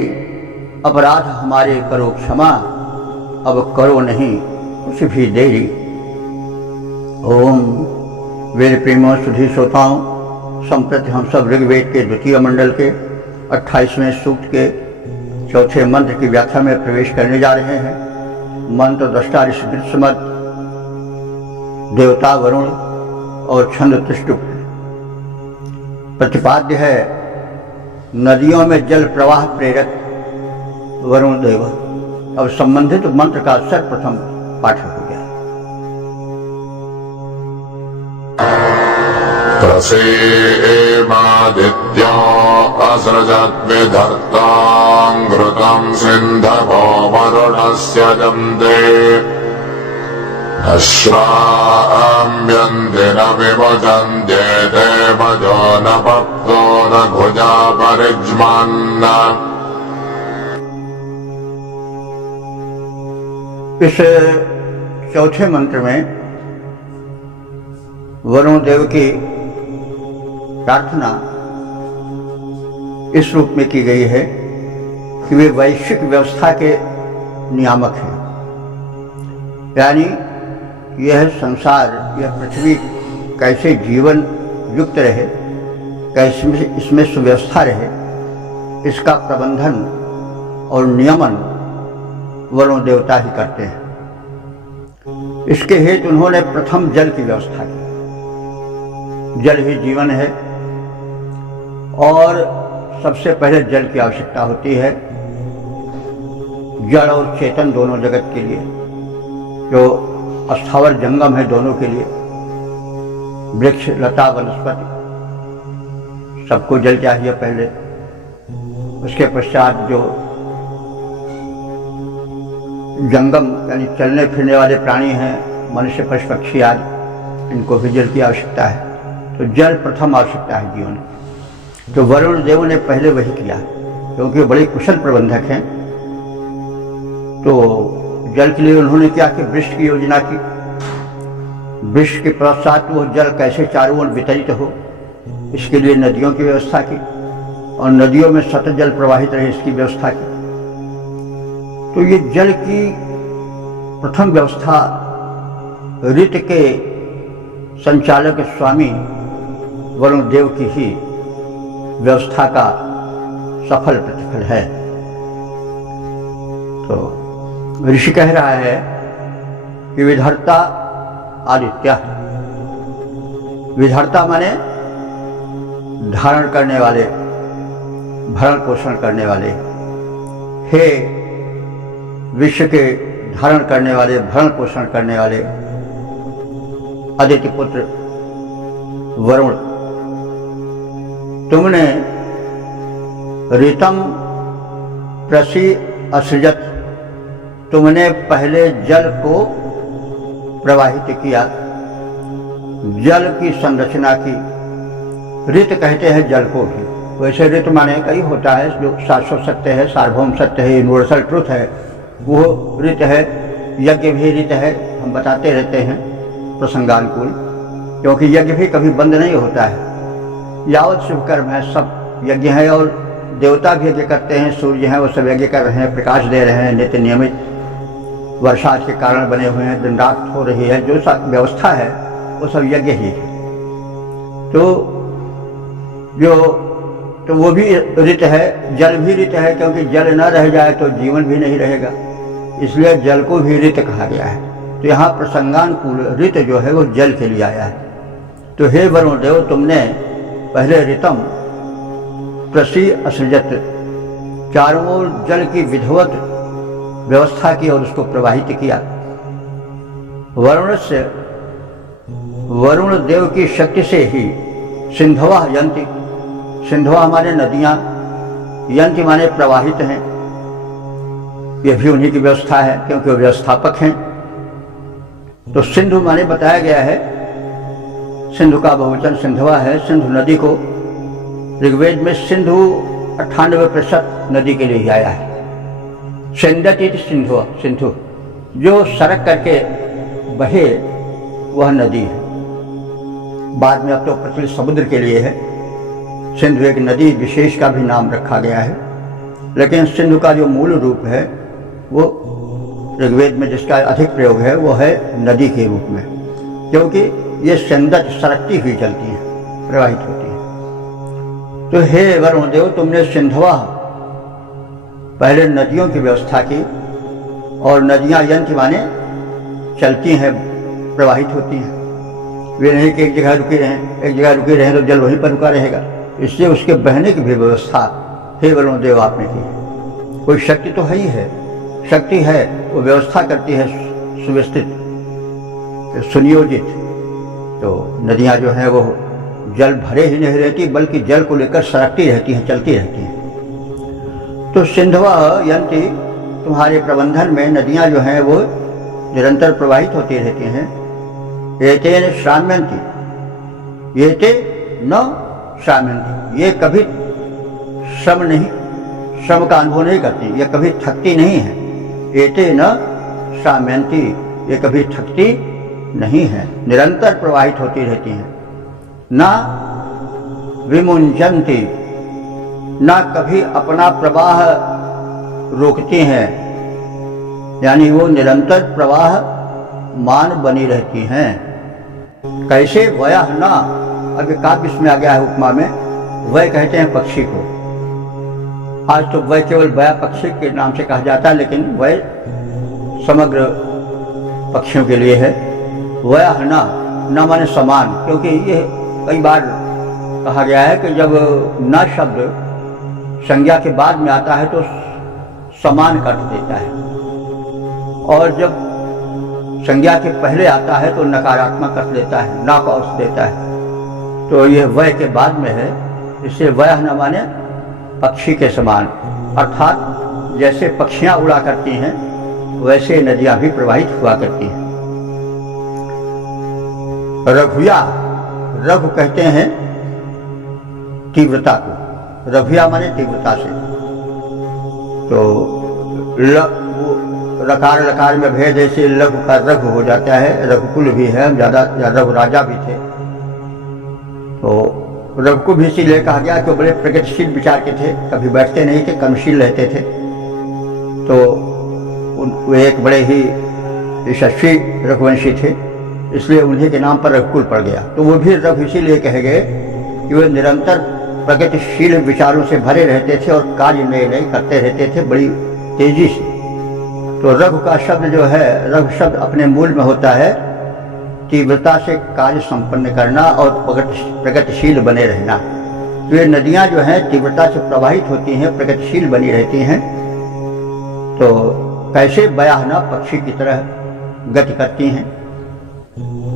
अपराध हमारे करो क्षमा, अब करो नहीं कुछ भी देरी। ओम वेद प्रेमों सुधी श्रोताओं, संप्रति हम सब ऋग्वेद के द्वितीय मंडल के 28वें सूक्त के चौथे मंत्र की व्याख्या में प्रवेश करने जा रहे हैं। मंत्र दृष्टा ऋषि दृश्यमत, देवता वरुण और छंद त्रिष्टुप। प्रतिपाद्य है नदियों में जल प्रवाह प्रेरक वरुण देव। अब संबंधित मंत्र का सर्वप्रथम पाठ हो गया। प्रसेमादित्या असृजत् विधर्ताङ्घृतं सिन्धवो वरुणस्य जन्ते, अश्राम्यन्ति न विभजन्ते देवजो न पप्तो न भुजा परिज्मान्न। इस चौथे मंत्र में वरुण देव की प्रार्थना इस रूप में की गई है कि वे वैश्विक व्यवस्था के नियामक हैं। यानी यह संसार, यह पृथ्वी कैसे जीवन युक्त रहे, कैसे इसमें सुव्यवस्था रहे, इसका प्रबंधन और नियमन वरुण देवता ही करते हैं। इसके हेतु उन्होंने प्रथम जल की व्यवस्था की। जल ही जीवन है और सबसे पहले जल की आवश्यकता होती है जड़ और चेतन दोनों जगत के लिए, जो अस्थावर जंगम है दोनों के लिए। वृक्ष लता वनस्पति सबको जल चाहिए पहले, उसके पश्चात जो जंगम यानी चलने फिरने वाले प्राणी हैं, मनुष्य पशु पक्षी आदि, इनको भी जल की आवश्यकता है। तो जल प्रथम आवश्यकता है जीवन की। तो वरुण देव ने पहले वही किया, क्योंकि बड़े कुशल प्रबंधक हैं। तो जल के लिए उन्होंने क्या कि वृक्ष की योजना की। वृक्ष के पश्चात वो जल कैसे चारों ओर वितरित हो, इसके लिए नदियों की व्यवस्था की और नदियों में सतत जल प्रवाहित रहे, इसकी व्यवस्था की। तो ये जल की प्रथम व्यवस्था ऋत के संचालक स्वामी वरुण देव की ही व्यवस्था का सफल प्रतिफल है। तो ऋषि कह रहा है कि विधर्ता आदित्य। विधर्ता माने धारण करने वाले, भरण पोषण करने वाले। हे विश्व के धारण करने वाले, भरण पोषण करने वाले आदित्य पुत्र वरुण, तुमने ऋतम प्रसी असृजत, तुमने पहले जल को प्रवाहित किया, जल की संरचना की। ऋत कहते हैं जल को भी। वैसे ऋत माने कई होता है, जो शाश्वत सत्य है, सार्वभौम सत्य है, यूनिवर्सल ट्रुथ है, वो ऋत है। यज्ञ भी ऋत है, हम बताते रहते हैं प्रसंगानुकूल, क्योंकि यज्ञ भी कभी बंद नहीं होता है। यावत शुभ कर्म है सब यज्ञ है, और देवता भी यज्ञ करते हैं, सूर्य हैं वो सब यज्ञ कर रहे हैं, प्रकाश दे रहे हैं नित्य नियमित, वर्षा के कारण बने हुए हैं, दिन रात हो रही है, जो सब व्यवस्था है वो सब यज्ञ ही है। तो वो भी ऋत है, जल भी ऋत है, क्योंकि जल न रह जाए तो जीवन भी नहीं रहेगा, इसलिए जल को भी ऋत कहा गया है। तो यहाँ प्रसंगानुकूल ऋत जो है वो जल के लिए आया है। तो हे वरुण देव, तुमने पहले ऋतम प्रसी असृजत, चारों ओर जल की विधिवत व्यवस्था की और उसको प्रवाहित किया। वरुण देव की शक्ति से ही सिंधवा यंति, सिंधवा माने नदियां, यंति माने प्रवाहित हैं। ये भी उन्हीं की व्यवस्था है, क्योंकि वो व्यवस्थापक हैं। तो सिंधु माने बताया गया है, सिंधु का बहुवचन सिंधवा है। सिंधु नदी को ऋग्वेद में सिंधु 98% नदी के लिए ही आया है। सिंधति सिंधु, सिंधु जो सड़क करके बहे वह नदी है। बाद में अब तो प्रचलित समुद्र के लिए है। सिंधु एक नदी विशेष का भी नाम रखा गया है, लेकिन सिंधु का जो मूल रूप है वो ऋग्वेद में जिसका अधिक प्रयोग है वो है नदी के रूप में, क्योंकि ये सिंधत सरकती हुई चलती हैं, प्रवाहित होती हैं। तो हे वरुण देव, तुमने सिंधवा पहले नदियों की व्यवस्था की, और नदियां यंत्र माने चलती हैं, प्रवाहित होती हैं। वे नहीं कि एक जगह रुके रहें, एक जगह रुके रहें तो जल वहीं पर रुका रहेगा, इसलिए उसके बहने की भी व्यवस्था हे वरुण देव आपने की। कोई शक्ति तो है ही है, शक्ति है वो व्यवस्था करती है सुव्यवस्थित, सुनियोजित। तो नदियां जो हैं वो जल भरे ही नहीं रहती, बल्कि जल को लेकर सरकती रहती हैं, चलती रहती हैं। तो सिंधवा यंति तुम्हारे प्रबंधन में नदियां जो हैं वो निरंतर प्रवाहित होती रहती हैं। एतेन श्राम्यन्ति, एते न श्राम्यन्ति, ये कभी श्रम नहीं, श्रम का अनुभव नहीं करती, ये कभी थकती नहीं है। एते न श्राम्यन्ति, ये कभी थकती नहीं है, निरंतर प्रवाहित होती रहती हैं। ना विमुंचन्ति, ना कभी अपना प्रवाह रोकती हैं, यानी वो निरंतर प्रवाह मान बनी रहती हैं। कैसे? वयः न, अब काव्य इसमें आ गया है उपमा में। वय कहते हैं पक्षी को, आज तो वय केवल वया पक्षी के नाम से कहा जाता है, लेकिन वय समग्र पक्षियों के लिए है। वयः न माने समान, क्योंकि ये कई बार कहा गया है कि जब न शब्द संज्ञा के बाद में आता है तो समान का अर्थ देता है, और जब संज्ञा के पहले आता है तो नकारात्मक अर्थ देता है, ना का अर्थ देता है। तो यह वय के बाद में है, इससे वयः न माने पक्षी के समान, अर्थात जैसे पक्षियां उड़ा करती हैं वैसे नदियां भी प्रवाहित हुआ करती हैं। रघुया, रघु कहते हैं तीव्रता को, रघुया माने तीव्रता से। तो रकार लकार में भेद, ऐसे लघु का रघु हो जाता है। रघुकुल भी है, हम ज्यादा रघु राजा भी थे, तो रघु को भी इसीलिए कहा गया कि वो बड़े प्रगतिशील विचार के थे, कभी बैठते नहीं थे, कर्मशील रहते थे। तो वो एक बड़े ही यशस्वी रघुवंशी थे, इसलिए उन्हीं के नाम पर रघुकुल पड़ गया। तो वो भी रघु इसीलिए कहे गए कि वे निरंतर प्रगतिशील विचारों से भरे रहते थे और कार्य नए नए करते रहते थे बड़ी तेजी से। तो रघु का शब्द जो है, रघु शब्द अपने मूल में होता है तीव्रता से कार्य संपन्न करना और प्रगतिशील बने रहना। तो ये नदियां जो हैं तीव्रता से प्रवाहित होती हैं, प्रगतिशील बनी रहती हैं। तो कैसे? वयः न, पक्षी की तरह गति करती हैं।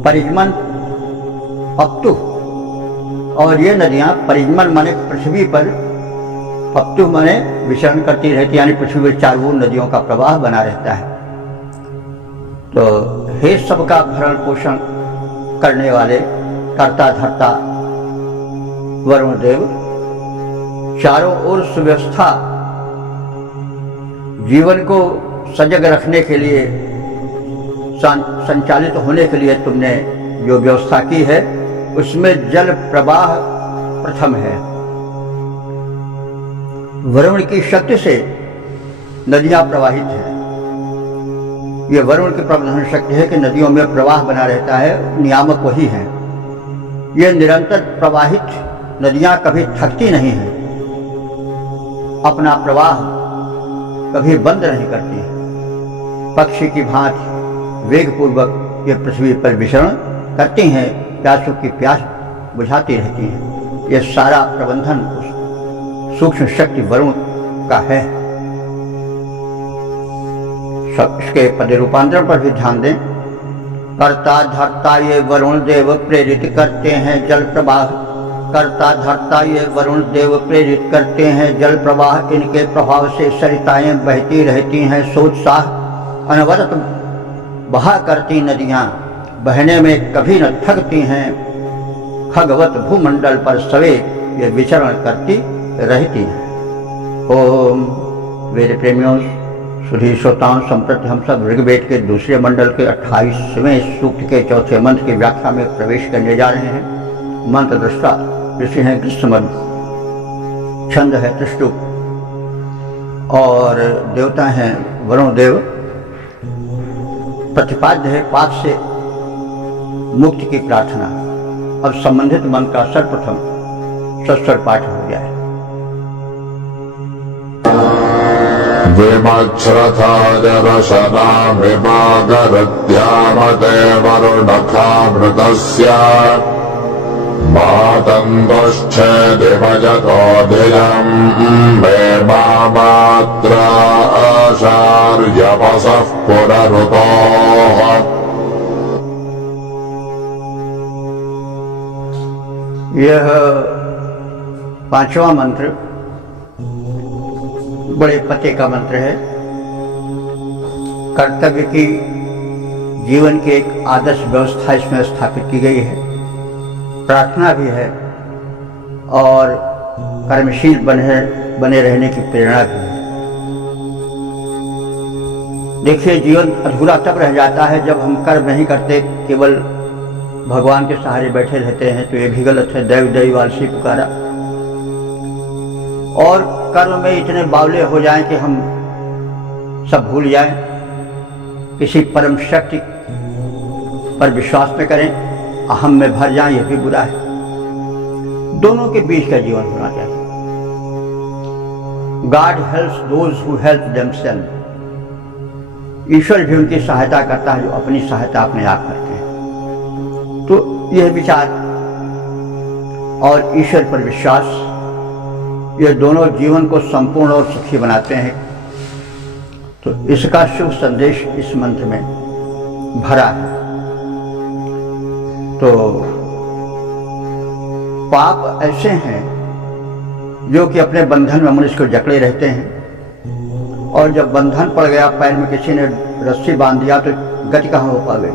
परिजमन पप्तु, और ये नदियां परिजमन माने पृथ्वी पर, पप्तु माने विचरण करती रहती, यानी पृथ्वी पर चारों नदियों का प्रवाह बना रहता है। तो हे सबका भरण पोषण करने वाले, कर्ता धर्ता वरुण देव, चारों ओर सुव्यवस्था, जीवन को सजग रखने के लिए, संचालित होने के लिए तुमने जो व्यवस्था की है उसमें जल प्रवाह प्रथम है। वरुण की शक्ति से नदियां प्रवाहित हैं। ये वरुण की प्रबंधन शक्ति है कि नदियों में प्रवाह बना रहता है, नियामक वही है। ये निरंतर प्रवाहित नदियां कभी थकती नहीं हैं, अपना प्रवाह कभी बंद नहीं करती। पक्षी की भांति वेगपूर्वक ये पृथ्वी पर विचरण करती हैं, प्यासों की प्यास बुझाती रहती हैं। ये सारा प्रबंधन उस सूक्ष्म शक्ति वरुण का है। इसके पद रूपांतरण पर भी ध्यान दें। कर्ता धर्ता ये वरुण देव प्रेरित करते हैं जल प्रवाह, करता धरता ये वरुण देव प्रेरित करते हैं। जल प्रवाह इनके प्रभाव से सरिताएं बहती रहती हैं। सोत्साह अनवरत बहा करती नदियाँ बहने में कभी न थकती हैं। खगवत भूमंडल पर सवे ये विचरण करती रहती हैं। ओम वेद प्रेमियों, सुधी श्रोताओं, संप्रति हम सब ऋग्वेद के दूसरे मंडल के 28वें सूक्त के चौथे मंत्र की व्याख्या में प्रवेश करने जा रहे हैं। मंत्र दृष्टा ऋषि हैं ग्रीष्ममद, छंद है त्रिष्टुप और देवता हैं वरुण देव। प्रतिपाद्य है पाप से मुक्ति की प्रार्थना। अब संबंधित मंत्र का सर्वप्रथम सस्वर पाठ हो गया है। विमच्छ्रथा जरशना विभागरध्यामते वरुणखामृतस्य मातन्दुश्चेदिमजतोऽधिजम् मे मामात्र आचार्यवसः पुनरुतोः। यह पांचवा मंत्र बड़े पते का मंत्र है। कर्तव्य की जीवन की एक आदर्श व्यवस्था इसमें स्थापित की गई है। प्रार्थना भी है और कर्मशील बने रहने की प्रेरणा भी है। देखिए, जीवन अधूरा तब रह जाता है जब हम कर्म नहीं करते, केवल भगवान के सहारे बैठे रहते हैं, तो ये भी गलत है। दैव दैवालसी पुकारा और कर्म में इतने बावले हो जाएं कि हम सब भूल जाएं, किसी परम शक्ति पर विश्वास न करें, अहम में भर जाएं, यह भी बुरा है। दोनों के बीच का जीवन होना चाहिए। God helps those who help themselves. ईश्वर भी उनकी सहायता करता है जो अपनी सहायता अपने आप करते हैं। तो यह विचार और ईश्वर पर विश्वास, ये दोनों जीवन को संपूर्ण और सुखी बनाते हैं। तो इसका शुभ संदेश इस मंत्र में भरा है। तो पाप ऐसे हैं जो कि अपने बंधन में मनुष्य को जकड़े रहते हैं, और जब बंधन पड़ गया, पैर में किसी ने रस्सी बांध दिया तो गति कहाँ हो पाएगी,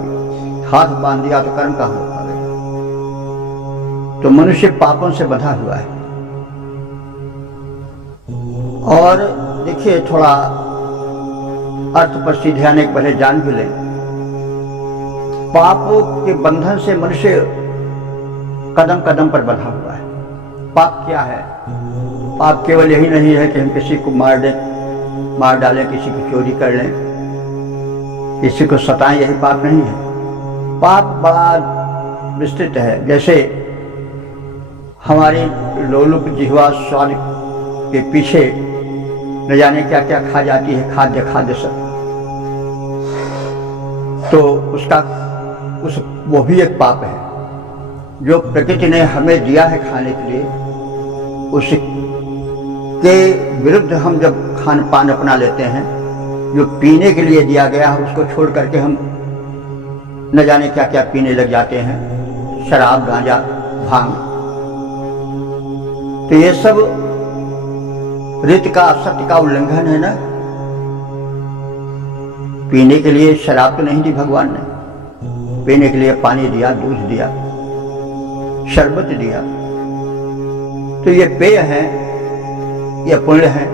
हाथ बांध दिया तो कर्म कहाँ हो पाएगा। तो मनुष्य पापों से बंधा हुआ है। और देखिए, थोड़ा अर्थ पर सीधे आने के पहले जान भी लें, पापों के बंधन से मनुष्य कदम कदम पर बंधा हुआ है। पाप क्या है? पाप केवल यही नहीं है कि हम किसी को मार डालें, किसी की चोरी कर लें, किसी को सताएं, यही पाप नहीं है। पाप बड़ा विस्तृत है। जैसे हमारी लोलुप जिह्वा स्वाद के पीछे न जाने क्या क्या खा जाती है, खाद्य सब, तो वो भी एक पाप है। जो प्रकृति ने हमें दिया है खाने के लिए, उसके विरुद्ध हम जब खान पान अपना लेते हैं, जो पीने के लिए दिया गया है उसको छोड़ करके हम न जाने क्या क्या पीने लग जाते हैं, शराब, गांजा, भांग। तो ये सब रीत का, सत्य का उल्लंघन है ना। पीने के लिए शराब तो नहीं दी भगवान ने, पीने के लिए पानी दिया, दूध दिया, शरबत दिया। तो ये पेय है, ये पुण्य है,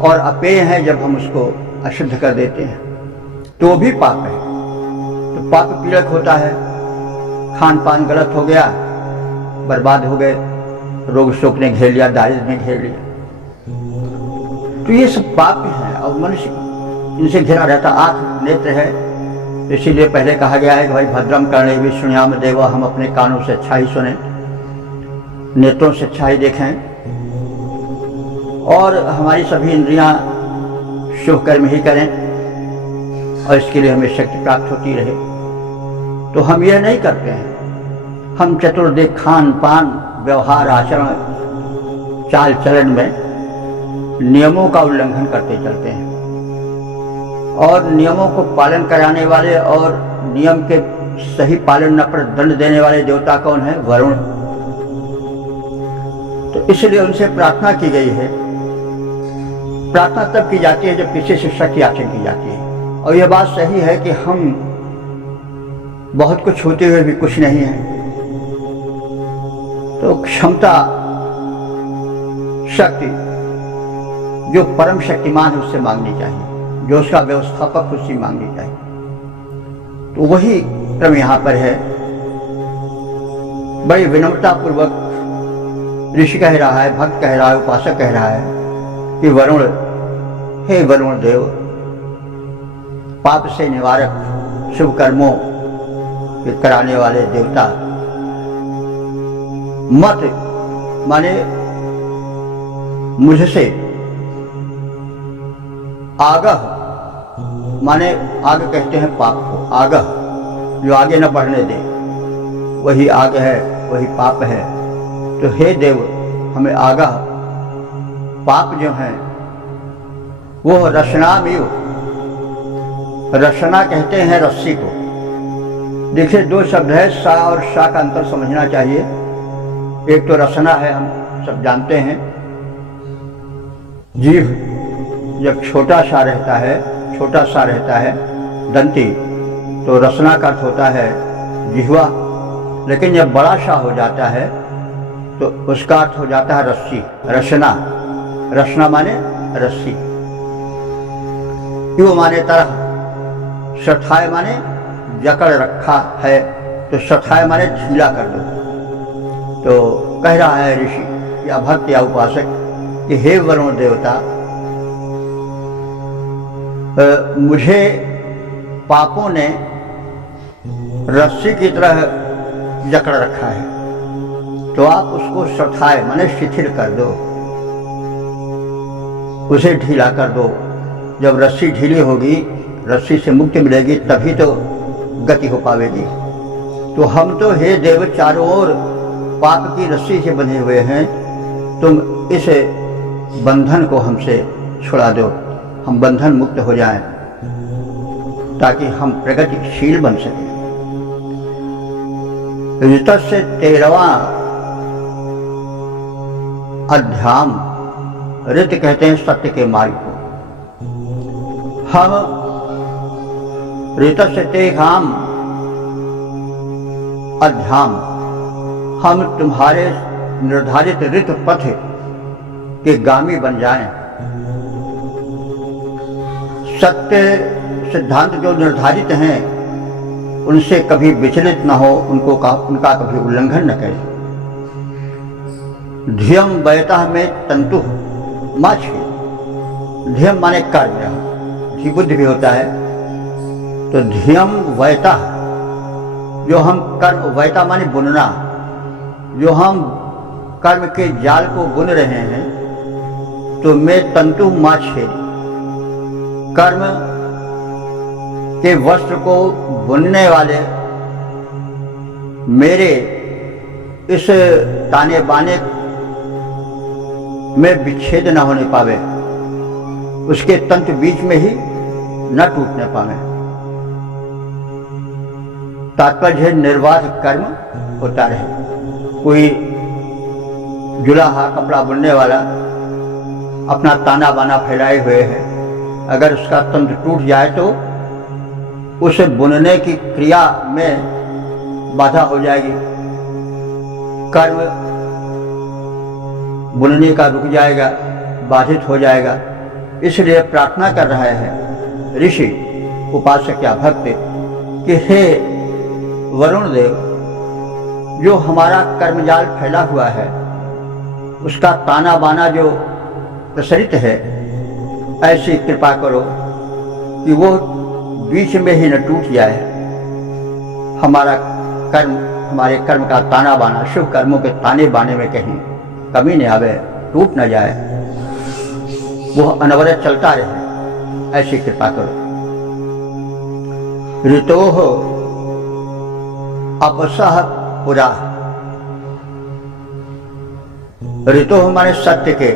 और अपेय है जब हम उसको अशुद्ध कर देते हैं तो वो भी पाप है। तो पाप पीड़क होता है। खान पान गलत हो गया, बर्बाद हो गए, रोग शोक ने घेर लिया, दारिद्र ने घेर लिया। तो ये सब पाप हैं और मनुष्य इनसे घिरा रहता। आँख नेत्र है, इसीलिए पहले कहा गया है कि भाई भद्रम कर्णे विष्णुयाम देवा, हम अपने कानों से अच्छा ही सुने, नेत्रों से अच्छा ही देखें, और हमारी सभी इंद्रियां शुभ कर्म ही करें, और इसके लिए हमें शक्ति प्राप्त होती रहे। तो हम यह नहीं करते हैं। हम चतुर्दिक खान पान, व्यवहार, आचरण, चाल चलन में नियमों का उल्लंघन करते चलते हैं। और नियमों को पालन कराने वाले और नियम के सही पालन न पर दंड देने वाले देवता कौन है? वरुण। तो इसलिए उनसे प्रार्थना की गई है। प्रार्थना तब की जाती है जब किसी शिक्षा की याचना की जाती है। और यह बात सही है कि हम बहुत कुछ होते हुए भी कुछ नहीं है, तो क्षमता शक्ति जो परम शक्तिमान है उससे मांगनी चाहिए, जो उसका व्यवस्थापक उससे मांगनी चाहिए। तो वही क्रम यहाँ पर है। बड़ी विनम्रता पूर्वक ऋषि कह रहा है, भक्त कह रहा है, उपासक कह रहा है कि वरुण, हे वरुण देव, पाप से निवारक, शुभ कर्मों के कराने वाले देवता, मत माने मुझसे आगह, माने आग कहते हैं पाप को, आगह जो आगे न बढ़ने दे, वही आग है, वही पाप है। तो हे देव, हमें आगाह, पाप जो है वो रसनामिव, रसना कहते हैं रस्सी को। देखिए दो शब्द है, सा और शा का अंतर समझना चाहिए। एक तो रसना है, हम सब जानते हैं, जीभ जब छोटा सा रहता है दंती, तो रसना का अर्थ होता है जिह्वा। लेकिन जब बड़ा सा हो जाता है तो उसका अर्थ हो जाता है रस्सी, रसना। रसना माने रस्सी, क्यों माने तरह, सठाय माने जकड़ रखा है, तो सठाय माने ढीला कर दो। तो कह रहा है ऋषि या भक्त या उपासक कि हे वरुण देवता, मुझे पापों ने रस्सी की तरह जकड़ रखा है, तो आप उसको सठाए माने शिथिल कर दो, उसे ढीला कर दो। जब रस्सी ढीली होगी, रस्सी से मुक्ति मिलेगी, तभी तो गति हो पावेगी। तो हम तो हे देव चारों ओर पाप की रस्सी से बंधे हुए हैं, तुम इस बंधन को हमसे छुड़ा दो, हम बंधन मुक्त हो जाएं, ताकि हम प्रगतिशील बन सकें। ऋत से 13वां अध्याम, ऋत कहते हैं सत्य के मार्ग को। हम ऋत से 13वां अध्याम, हम तुम्हारे निर्धारित ऋत पथ के गामी बन जाएं। सत्य सिद्धांत जो निर्धारित हैं उनसे कभी विचलित न हो, उनका कभी उल्लंघन न करें। धियम वयतः में तंतु माछ, धियम माने कर्म, धी बुद्धि भी होता है, तो धियम वयतः, जो हम कर्म, वयता माने बुनना, जो हम कर्म के जाल को बुन रहे हैं, तो मैं तंतु माछे, कर्म के वस्त्र को बुनने वाले मेरे इस ताने बाने में विच्छेद न होने पावे, उसके तंतु बीच में ही न टूटने पावे। तात्पर्य निर्वाध कर्म होता रहे। कोई जुलाहा कपड़ा बुनने वाला अपना ताना बाना फैलाए हुए है, अगर उसका तंतु टूट जाए तो उसे बुनने की क्रिया में बाधा हो जाएगी, कर्म बुनने का रुक जाएगा, बाधित हो जाएगा। इसलिए प्रार्थना कर रहा है ऋषि, उपासक या भक्त कि हे वरुण देव, जो हमारा कर्मजाल फैला हुआ है, उसका ताना बाना जो प्रसरित है, ऐसी कृपा करो कि वो बीच में ही न टूट जाए। हमारा कर्म, हमारे कर्म का ताना बाना, शुभ कर्मों के ताने बाने में कहीं कमी न आवे, टूट न जाए, वो अनवरत चलता रहे, ऐसी कृपा करो। ऋतोः अपसः पुरा, ऋतोः माने सत्य के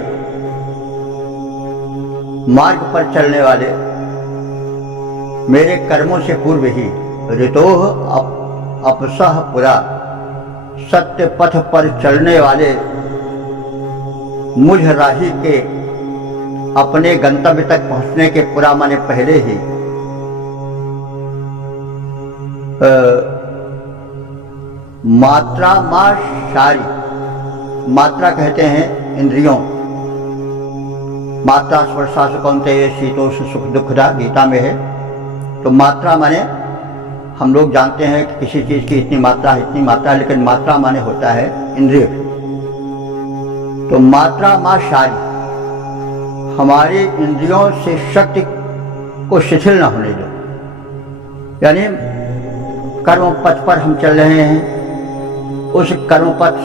मार्ग पर चलने वाले, मेरे कर्मों से पूर्व ही, ऋतोः अपसः पुरा, सत्य पथ पर चलने वाले मुझ राही के अपने गंतव्य तक पहुंचने के पूरा माने पहले ही मात्रा मां शारी, मात्रा कहते हैं इंद्रियों, मात्रा स्पर्शा सुकौन्तेय शीतोष्ण सुख दुखदा गीता में है। तो मात्रा माने हम लोग जानते हैं कि किसी चीज की इतनी मात्रा, लेकिन मात्रा माने होता है इंद्रिय। तो मात्रा मां शारी, हमारी इंद्रियों से शक्ति को शिथिल न होने दो। यानी कर्म पथ पर हम चल रहे हैं, उस कर्म पथ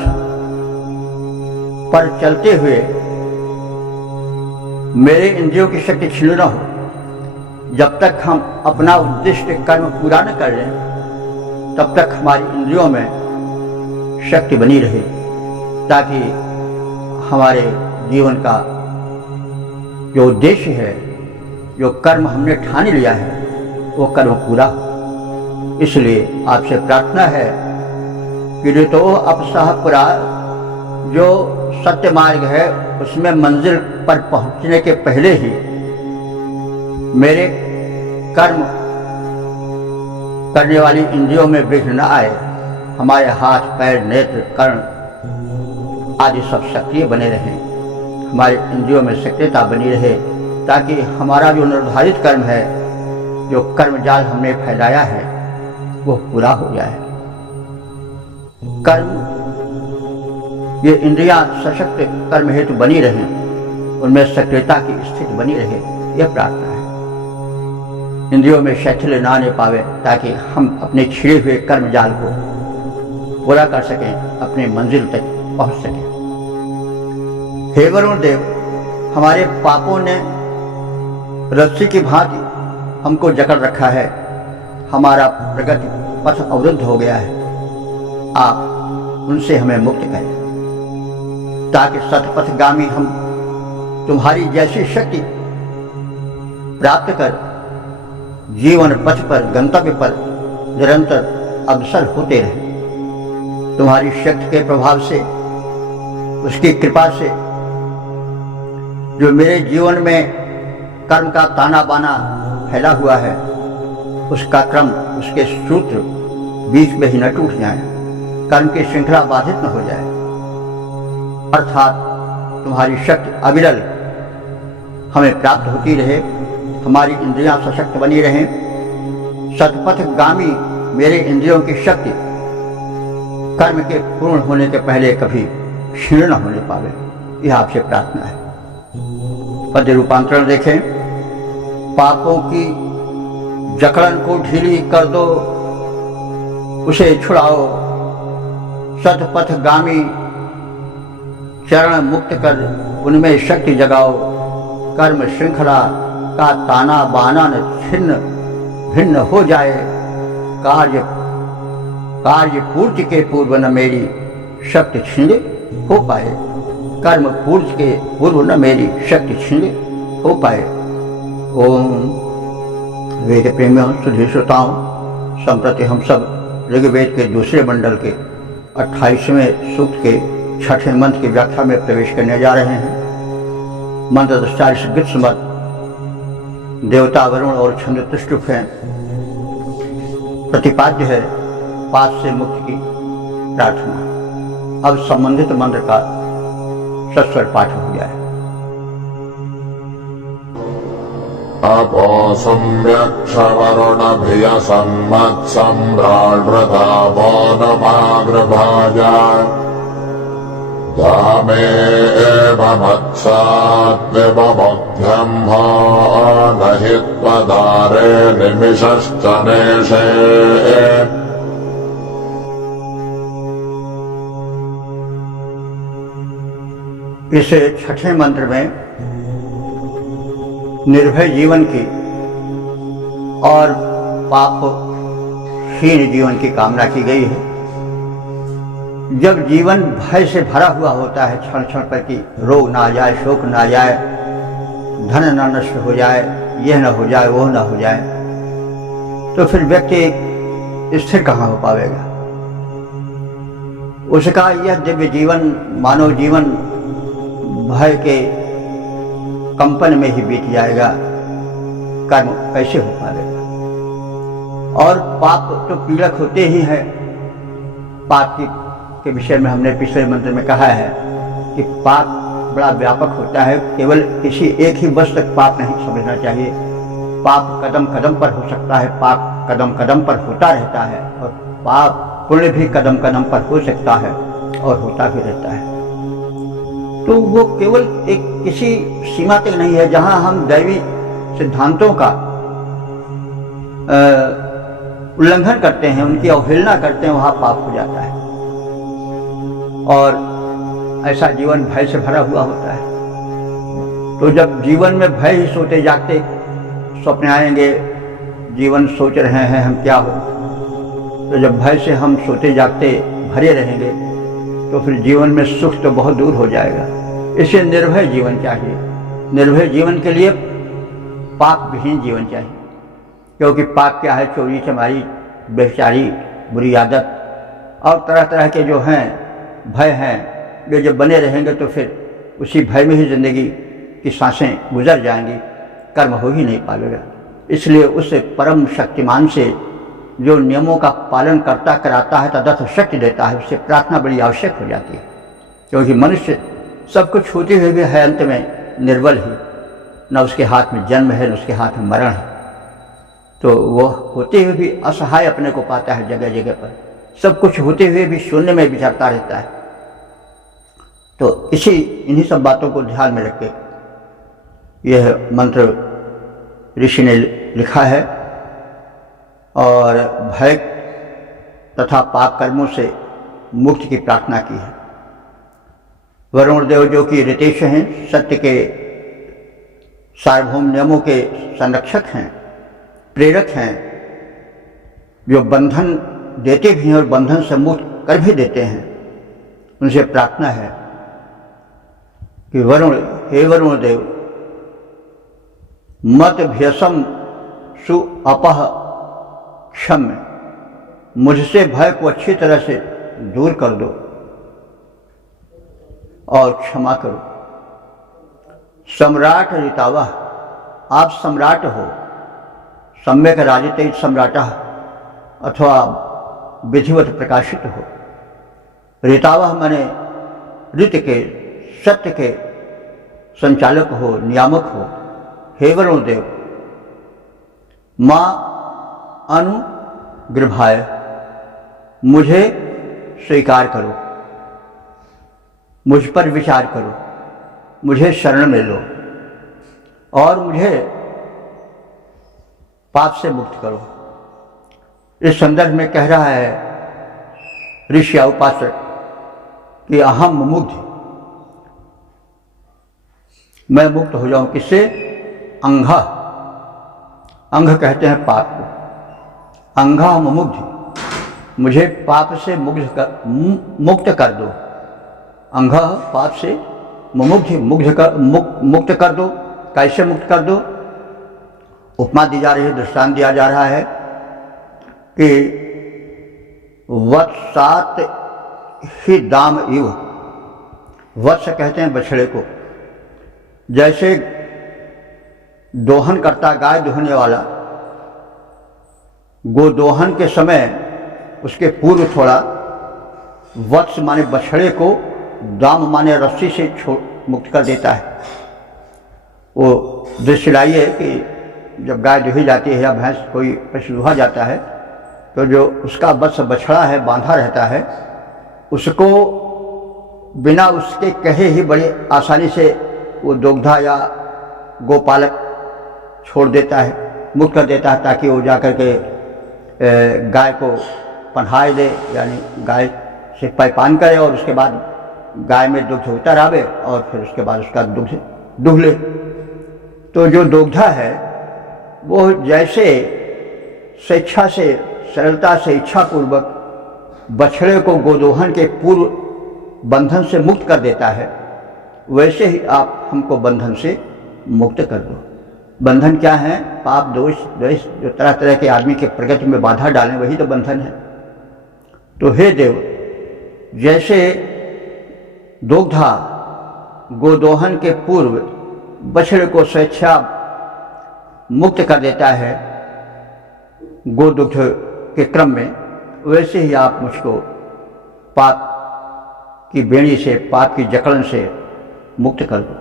पर चलते हुए मेरे इंद्रियों की शक्ति क्षीण न हो। जब तक हम अपना उद्दिष्ट कर्म पूरा न कर लें, तब तक हमारी इंद्रियों में शक्ति बनी रहे, ताकि हमारे जीवन का जो उद्देश्य है, जो कर्म हमने ठान लिया है, वो कर्म पूरा हो। इसलिए आपसे प्रार्थना है कि तो अपसह पुरा, जो सत्य मार्ग है उसमें मंजिल पर पहुंचने के पहले ही मेरे कर्म करने वाली इंद्रियों में विघ्न न आए। हमारे हाथ पैर नेत्र कर्ण आदि सब सक्रिय बने रहें, हमारी इंद्रियों में सक्रियता बनी रहे, ताकि हमारा जो निर्धारित कर्म है, जो कर्म जाल हमने फैलाया है, वो पूरा हो जाए। कर्म, ये इंद्रियां सशक्त कर्म हेतु बनी रहें, उनमें सक्रियता की स्थिति बनी रहे, यह प्रार्थना है। इंद्रियों में शैथिल्य ना आने पावे, ताकि हम अपने छिड़े हुए कर्म जाल को पूरा कर सकें, अपने मंजिल तक पहुंच सकें। हे वरुण देव, हमारे पापों ने रस्सी की भांति हमको जकड़ रखा है, हमारा प्रगति पथ अवरुद्ध हो गया है। आप उनसे हमें मुक्त करें, ताकि सतपथगामी हम तुम्हारी जैसी शक्ति प्राप्त कर जीवन पथ पर, गंतव्य पर निरंतर अग्रसर होते रहें। तुम्हारी शक्ति के प्रभाव से, उसकी कृपा से जो मेरे जीवन में कर्म का ताना बाना फैला हुआ है, उसका क्रम, उसके सूत्र बीच में ही न टूट जाए, कर्म की श्रृंखला बाधित न हो जाए। अर्थात तुम्हारी शक्ति अविरल हमें प्राप्त होती रहे, हमारी इंद्रियां सशक्त बनी रहें, सतपथगामी मेरे इंद्रियों की शक्ति कर्म के पूर्ण होने के पहले कभी क्षीण न होने पावे, यह आपसे प्रार्थना है। पद्य रूपांतरण देखें। पापों की जकड़न को ढीली कर दो, उसे छुड़ाओ, सतपथगामी चरण मुक्त कर उनमें शक्ति जगाओ। कर्म श्रृंखला का ताना बाना न छिन्न भिन्न हो जाए, कार्य पूर्ति के पूर्व न मेरी शक्ति क्षीण हो पाए। कर्म पूर्ति के पूर्व न मेरी शक्ति क्षीण हो पाए। ओम। वेद प्रेमियों, सुधी श्रोताओं, संप्रति हम सब ऋग्वेद के दूसरे मंडल के 28वें सूक्त के 6ठे मंत्र की व्याख्या में प्रवेश करने जा रहे हैं। मंत्र दृष्टारिश गृत्समत, देवता वरुण और छंद तुष्टुप हैं। प्रतिपाद्य है पाप से मुक्ति की प्रार्थना। अब संबंधित मंत्र का सस्वर पाठ हो गया है। अपो सम्यक्षवरुणभिय सम्मत्सम्राड्रतापो नमाग्रभाजा धामे एव मत्सात्विवमध्यं न हि त्वदारे निमिषश्च नेषे। इस छठे मंत्र में निर्भय जीवन की और पापहीन जीवन की कामना की गई है। जब जीवन भय से भरा हुआ होता है, क्षण क्षण पर कि रोग ना आ जाए, शोक ना आ जाए, धन न नष्ट हो जाए, यह न हो जाए, वो न हो जाए, तो फिर व्यक्ति स्थिर कहाँ हो पाएगा। उसका यह दिव्य जीवन, मानव जीवन भय के कंपन में ही बीत जाएगा, कर्म कैसे हो पाएगा। और पाप तो पीड़क होते ही हैं। पाप के विषय में हमने पिछले मंत्र में कहा है कि पाप बड़ा व्यापक होता है, केवल किसी एक ही वस्तु तक पाप नहीं समझना चाहिए। पाप कदम कदम पर हो सकता है, पाप कदम कदम पर होता रहता है, और पाप पुण्य भी कदम कदम पर हो सकता है और होता भी रहता है। तो वो केवल एक किसी सीमा तक नहीं है। जहां हम दैवी सिद्धांतों का उल्लंघन करते हैं, उनकी अवहेलना करते हैं, वहां पाप हो जाता है। और ऐसा जीवन भय से भरा हुआ होता है। तो जब जीवन में भय ही सोते जागते स्वप्न आएंगे, जीवन सोच रहे हैं हम क्या हो, तो जब भय से हम सोते जागते भरे रहेंगे तो फिर जीवन में सुख तो बहुत दूर हो जाएगा। इसे निर्भय जीवन चाहिए। निर्भय जीवन के लिए पाप विहीन जीवन चाहिए। क्योंकि पाप क्या है? चोरी चमारी, बेचारी, बुरी आदत और तरह तरह के जो हैं भय हैं, वे जब बने रहेंगे तो फिर उसी भय में ही जिंदगी की सांसें गुजर जाएंगी, कर्म हो ही नहीं पाएगा। इसलिए उस परम शक्तिमान से जो नियमों का पालन करता कराता है, तदर्थ शक्ति देता है, उससे प्रार्थना बड़ी आवश्यक हो जाती है। क्योंकि मनुष्य सब कुछ होते हुए भी है अंत में निर्बल ही, न उसके हाथ में जन्म है, न उसके हाथ में मरण है। तो वो होते हुए भी असहाय अपने को पाता है जगह जगह पर, सब कुछ होते हुए भी शून्य में विचरता रहता है। तो इन्हीं सब बातों को ध्यान में रख के यह मंत्र ऋषि ने लिखा है और भय तथा पाप कर्मों से मुक्ति की प्रार्थना की है। वरुण देव जो कि ऋतेश हैं, सत्य के सार्वभौम नियमों के संरक्षक हैं, प्रेरक हैं, जो बंधन देते भी हैं और बंधन से मुक्त कर भी देते हैं, उनसे प्रार्थना है कि हे वरुण देव, मत भयसम सु अपह क्षम्य, मुझसे भय को अच्छी तरह से दूर कर दो और क्षमा करो। सम्राट ऋतावह, आप सम्राट हो, सम्यक राजते सम्राटः अथवा विधिवत प्रकाशित हो। ऋतावह माने ऋत के, सत्य के संचालक हो, नियामक हो। हे वरुण देव, मां अनुगृभाय, मुझे स्वीकार करो, मुझ पर विचार करो, मुझे शरण में लो और मुझे पाप से मुक्त करो। इस संदर्भ में कह रहा है ऋषि उपासक कि अहम मुमुग्ध, मैं मुक्त हो जाऊं। किससे? अंघ, अंघ कहते हैं पाप को। अंघा मुमुग्ध, मुझे पाप से मुक्त कर दो। अंघ पाप से मुक्त कर दो। कैसे मुक्त कर दो? उपमा दी जा रही है, दृष्टांत दिया जा रहा है कि वत्सात ही दाम इव, वत्स कहते हैं बछड़े को। जैसे दोहन करता, गाय दोहने वाला, गोदोहन के समय उसके पूर्व थोड़ा वत्स माने बछड़े को दाम माने रस्सी से मुक्त कर देता है। वो दृश्य लाइए कि जब गाय दुही जाती है या भैंस कोई पशु दुहा जाता है तो जो उसका बस बछड़ा है बांधा रहता है, उसको बिना उसके कहे ही बड़ी आसानी से वो दोग्धा या गोपालक छोड़ देता है, मुक्त कर देता है, ताकि वो जाकर के गाय को पन्हाए दे, यानी गाय से पान करे और उसके बाद गाय में दुग्ध उतर आवे और फिर उसके बाद उसका दुग्ध दुह ले। तो जो दुग्धा है वो जैसे स्वेच्छा से, सरलता से, इच्छा पूर्वक बछड़े को गोदोहन के पूर्व बंधन से मुक्त कर देता है, वैसे ही आप हमको बंधन से मुक्त कर दो। बंधन क्या है? पाप, दोष, द्वेष, जो तरह तरह के आदमी के प्रगति में बाधा डालें, वही तो बंधन है। तो हे देव, जैसे दोग्धा गोदोहन के पूर्व बछड़े को स्वेच्छा मुक्त कर देता है गोदुग्ध के क्रम में, वैसे ही आप मुझको पाप की बेड़ी से, पाप की जकड़न से मुक्त कर दो।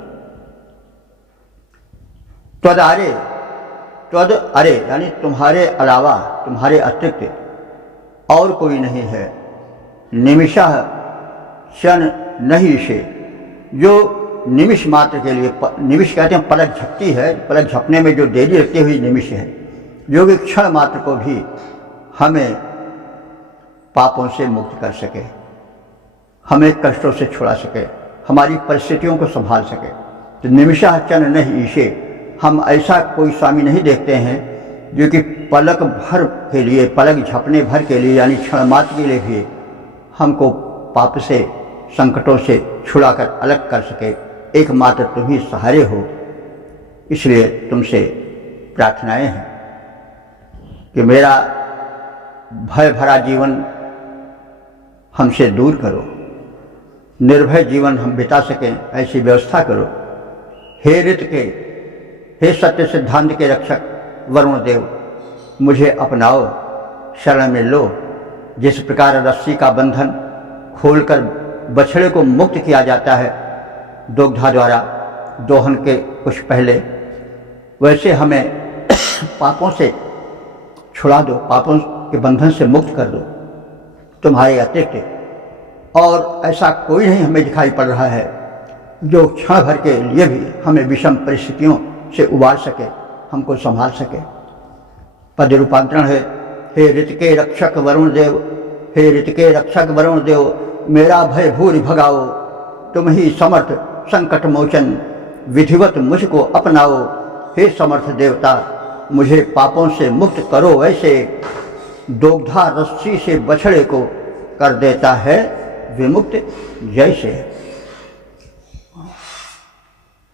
त्वद अरे यानी तुम्हारे अलावा, तुम्हारे अतिरिक्त और कोई नहीं है। निमिषः क्षण नहीं से, जो निमिष मात्र के लिए, निमिष कहते हैं पलक झपटी है, पलक झपने में जो देरी लगती हुई निमिष है, जो कि क्षण मात्र को भी हमें पापों से मुक्त कर सके, हमें कष्टों से छुड़ा सके, हमारी परिस्थितियों को संभाल सके। तो निमिषः क्षण नहीं ईशे, हम ऐसा कोई स्वामी नहीं देखते हैं जो कि पलक भर के लिए, पलक झपने भर के लिए यानी क्षण मात्र के लिए भी हमको पाप से, संकटों से छुड़ाकर अलग कर सके। एकमात्र तुम ही सहारे हो। इसलिए तुमसे प्रार्थनाएं हैं कि मेरा भय भरा जीवन हमसे दूर करो, निर्भय जीवन हम बिता सकें ऐसी व्यवस्था करो। हे ऋत के, हे सत्य सिद्धांत के रक्षक वरुण देव, मुझे अपनाओ, शरण में लो। जिस प्रकार रस्सी का बंधन खोलकर बछड़े को मुक्त किया जाता है दोग्धा द्वारा दोहन के कुछ पहले, वैसे हमें पापों से छुड़ा दो, पापों के बंधन से मुक्त कर दो। तुम्हारे अतिरिक्त और ऐसा कोई नहीं हमें दिखाई पड़ रहा है जो क्षण भर के लिए भी हमें विषम परिस्थितियों से उबार सके, हमको संभाल सके। पद रूपांतरण है, हे ऋत के रक्षक वरुण देव, हे ऋत के रक्षक वरुण देव, मेरा भय भूरि भगाओ, तुम ही समर्थ संकट मोचन, विधिवत मुझको अपनाओ। हे समर्थ देवता, मुझे पापों से मुक्त करो, वैसे दोग्धा रस्सी से बछड़े को कर देता है विमुक्त जैसे।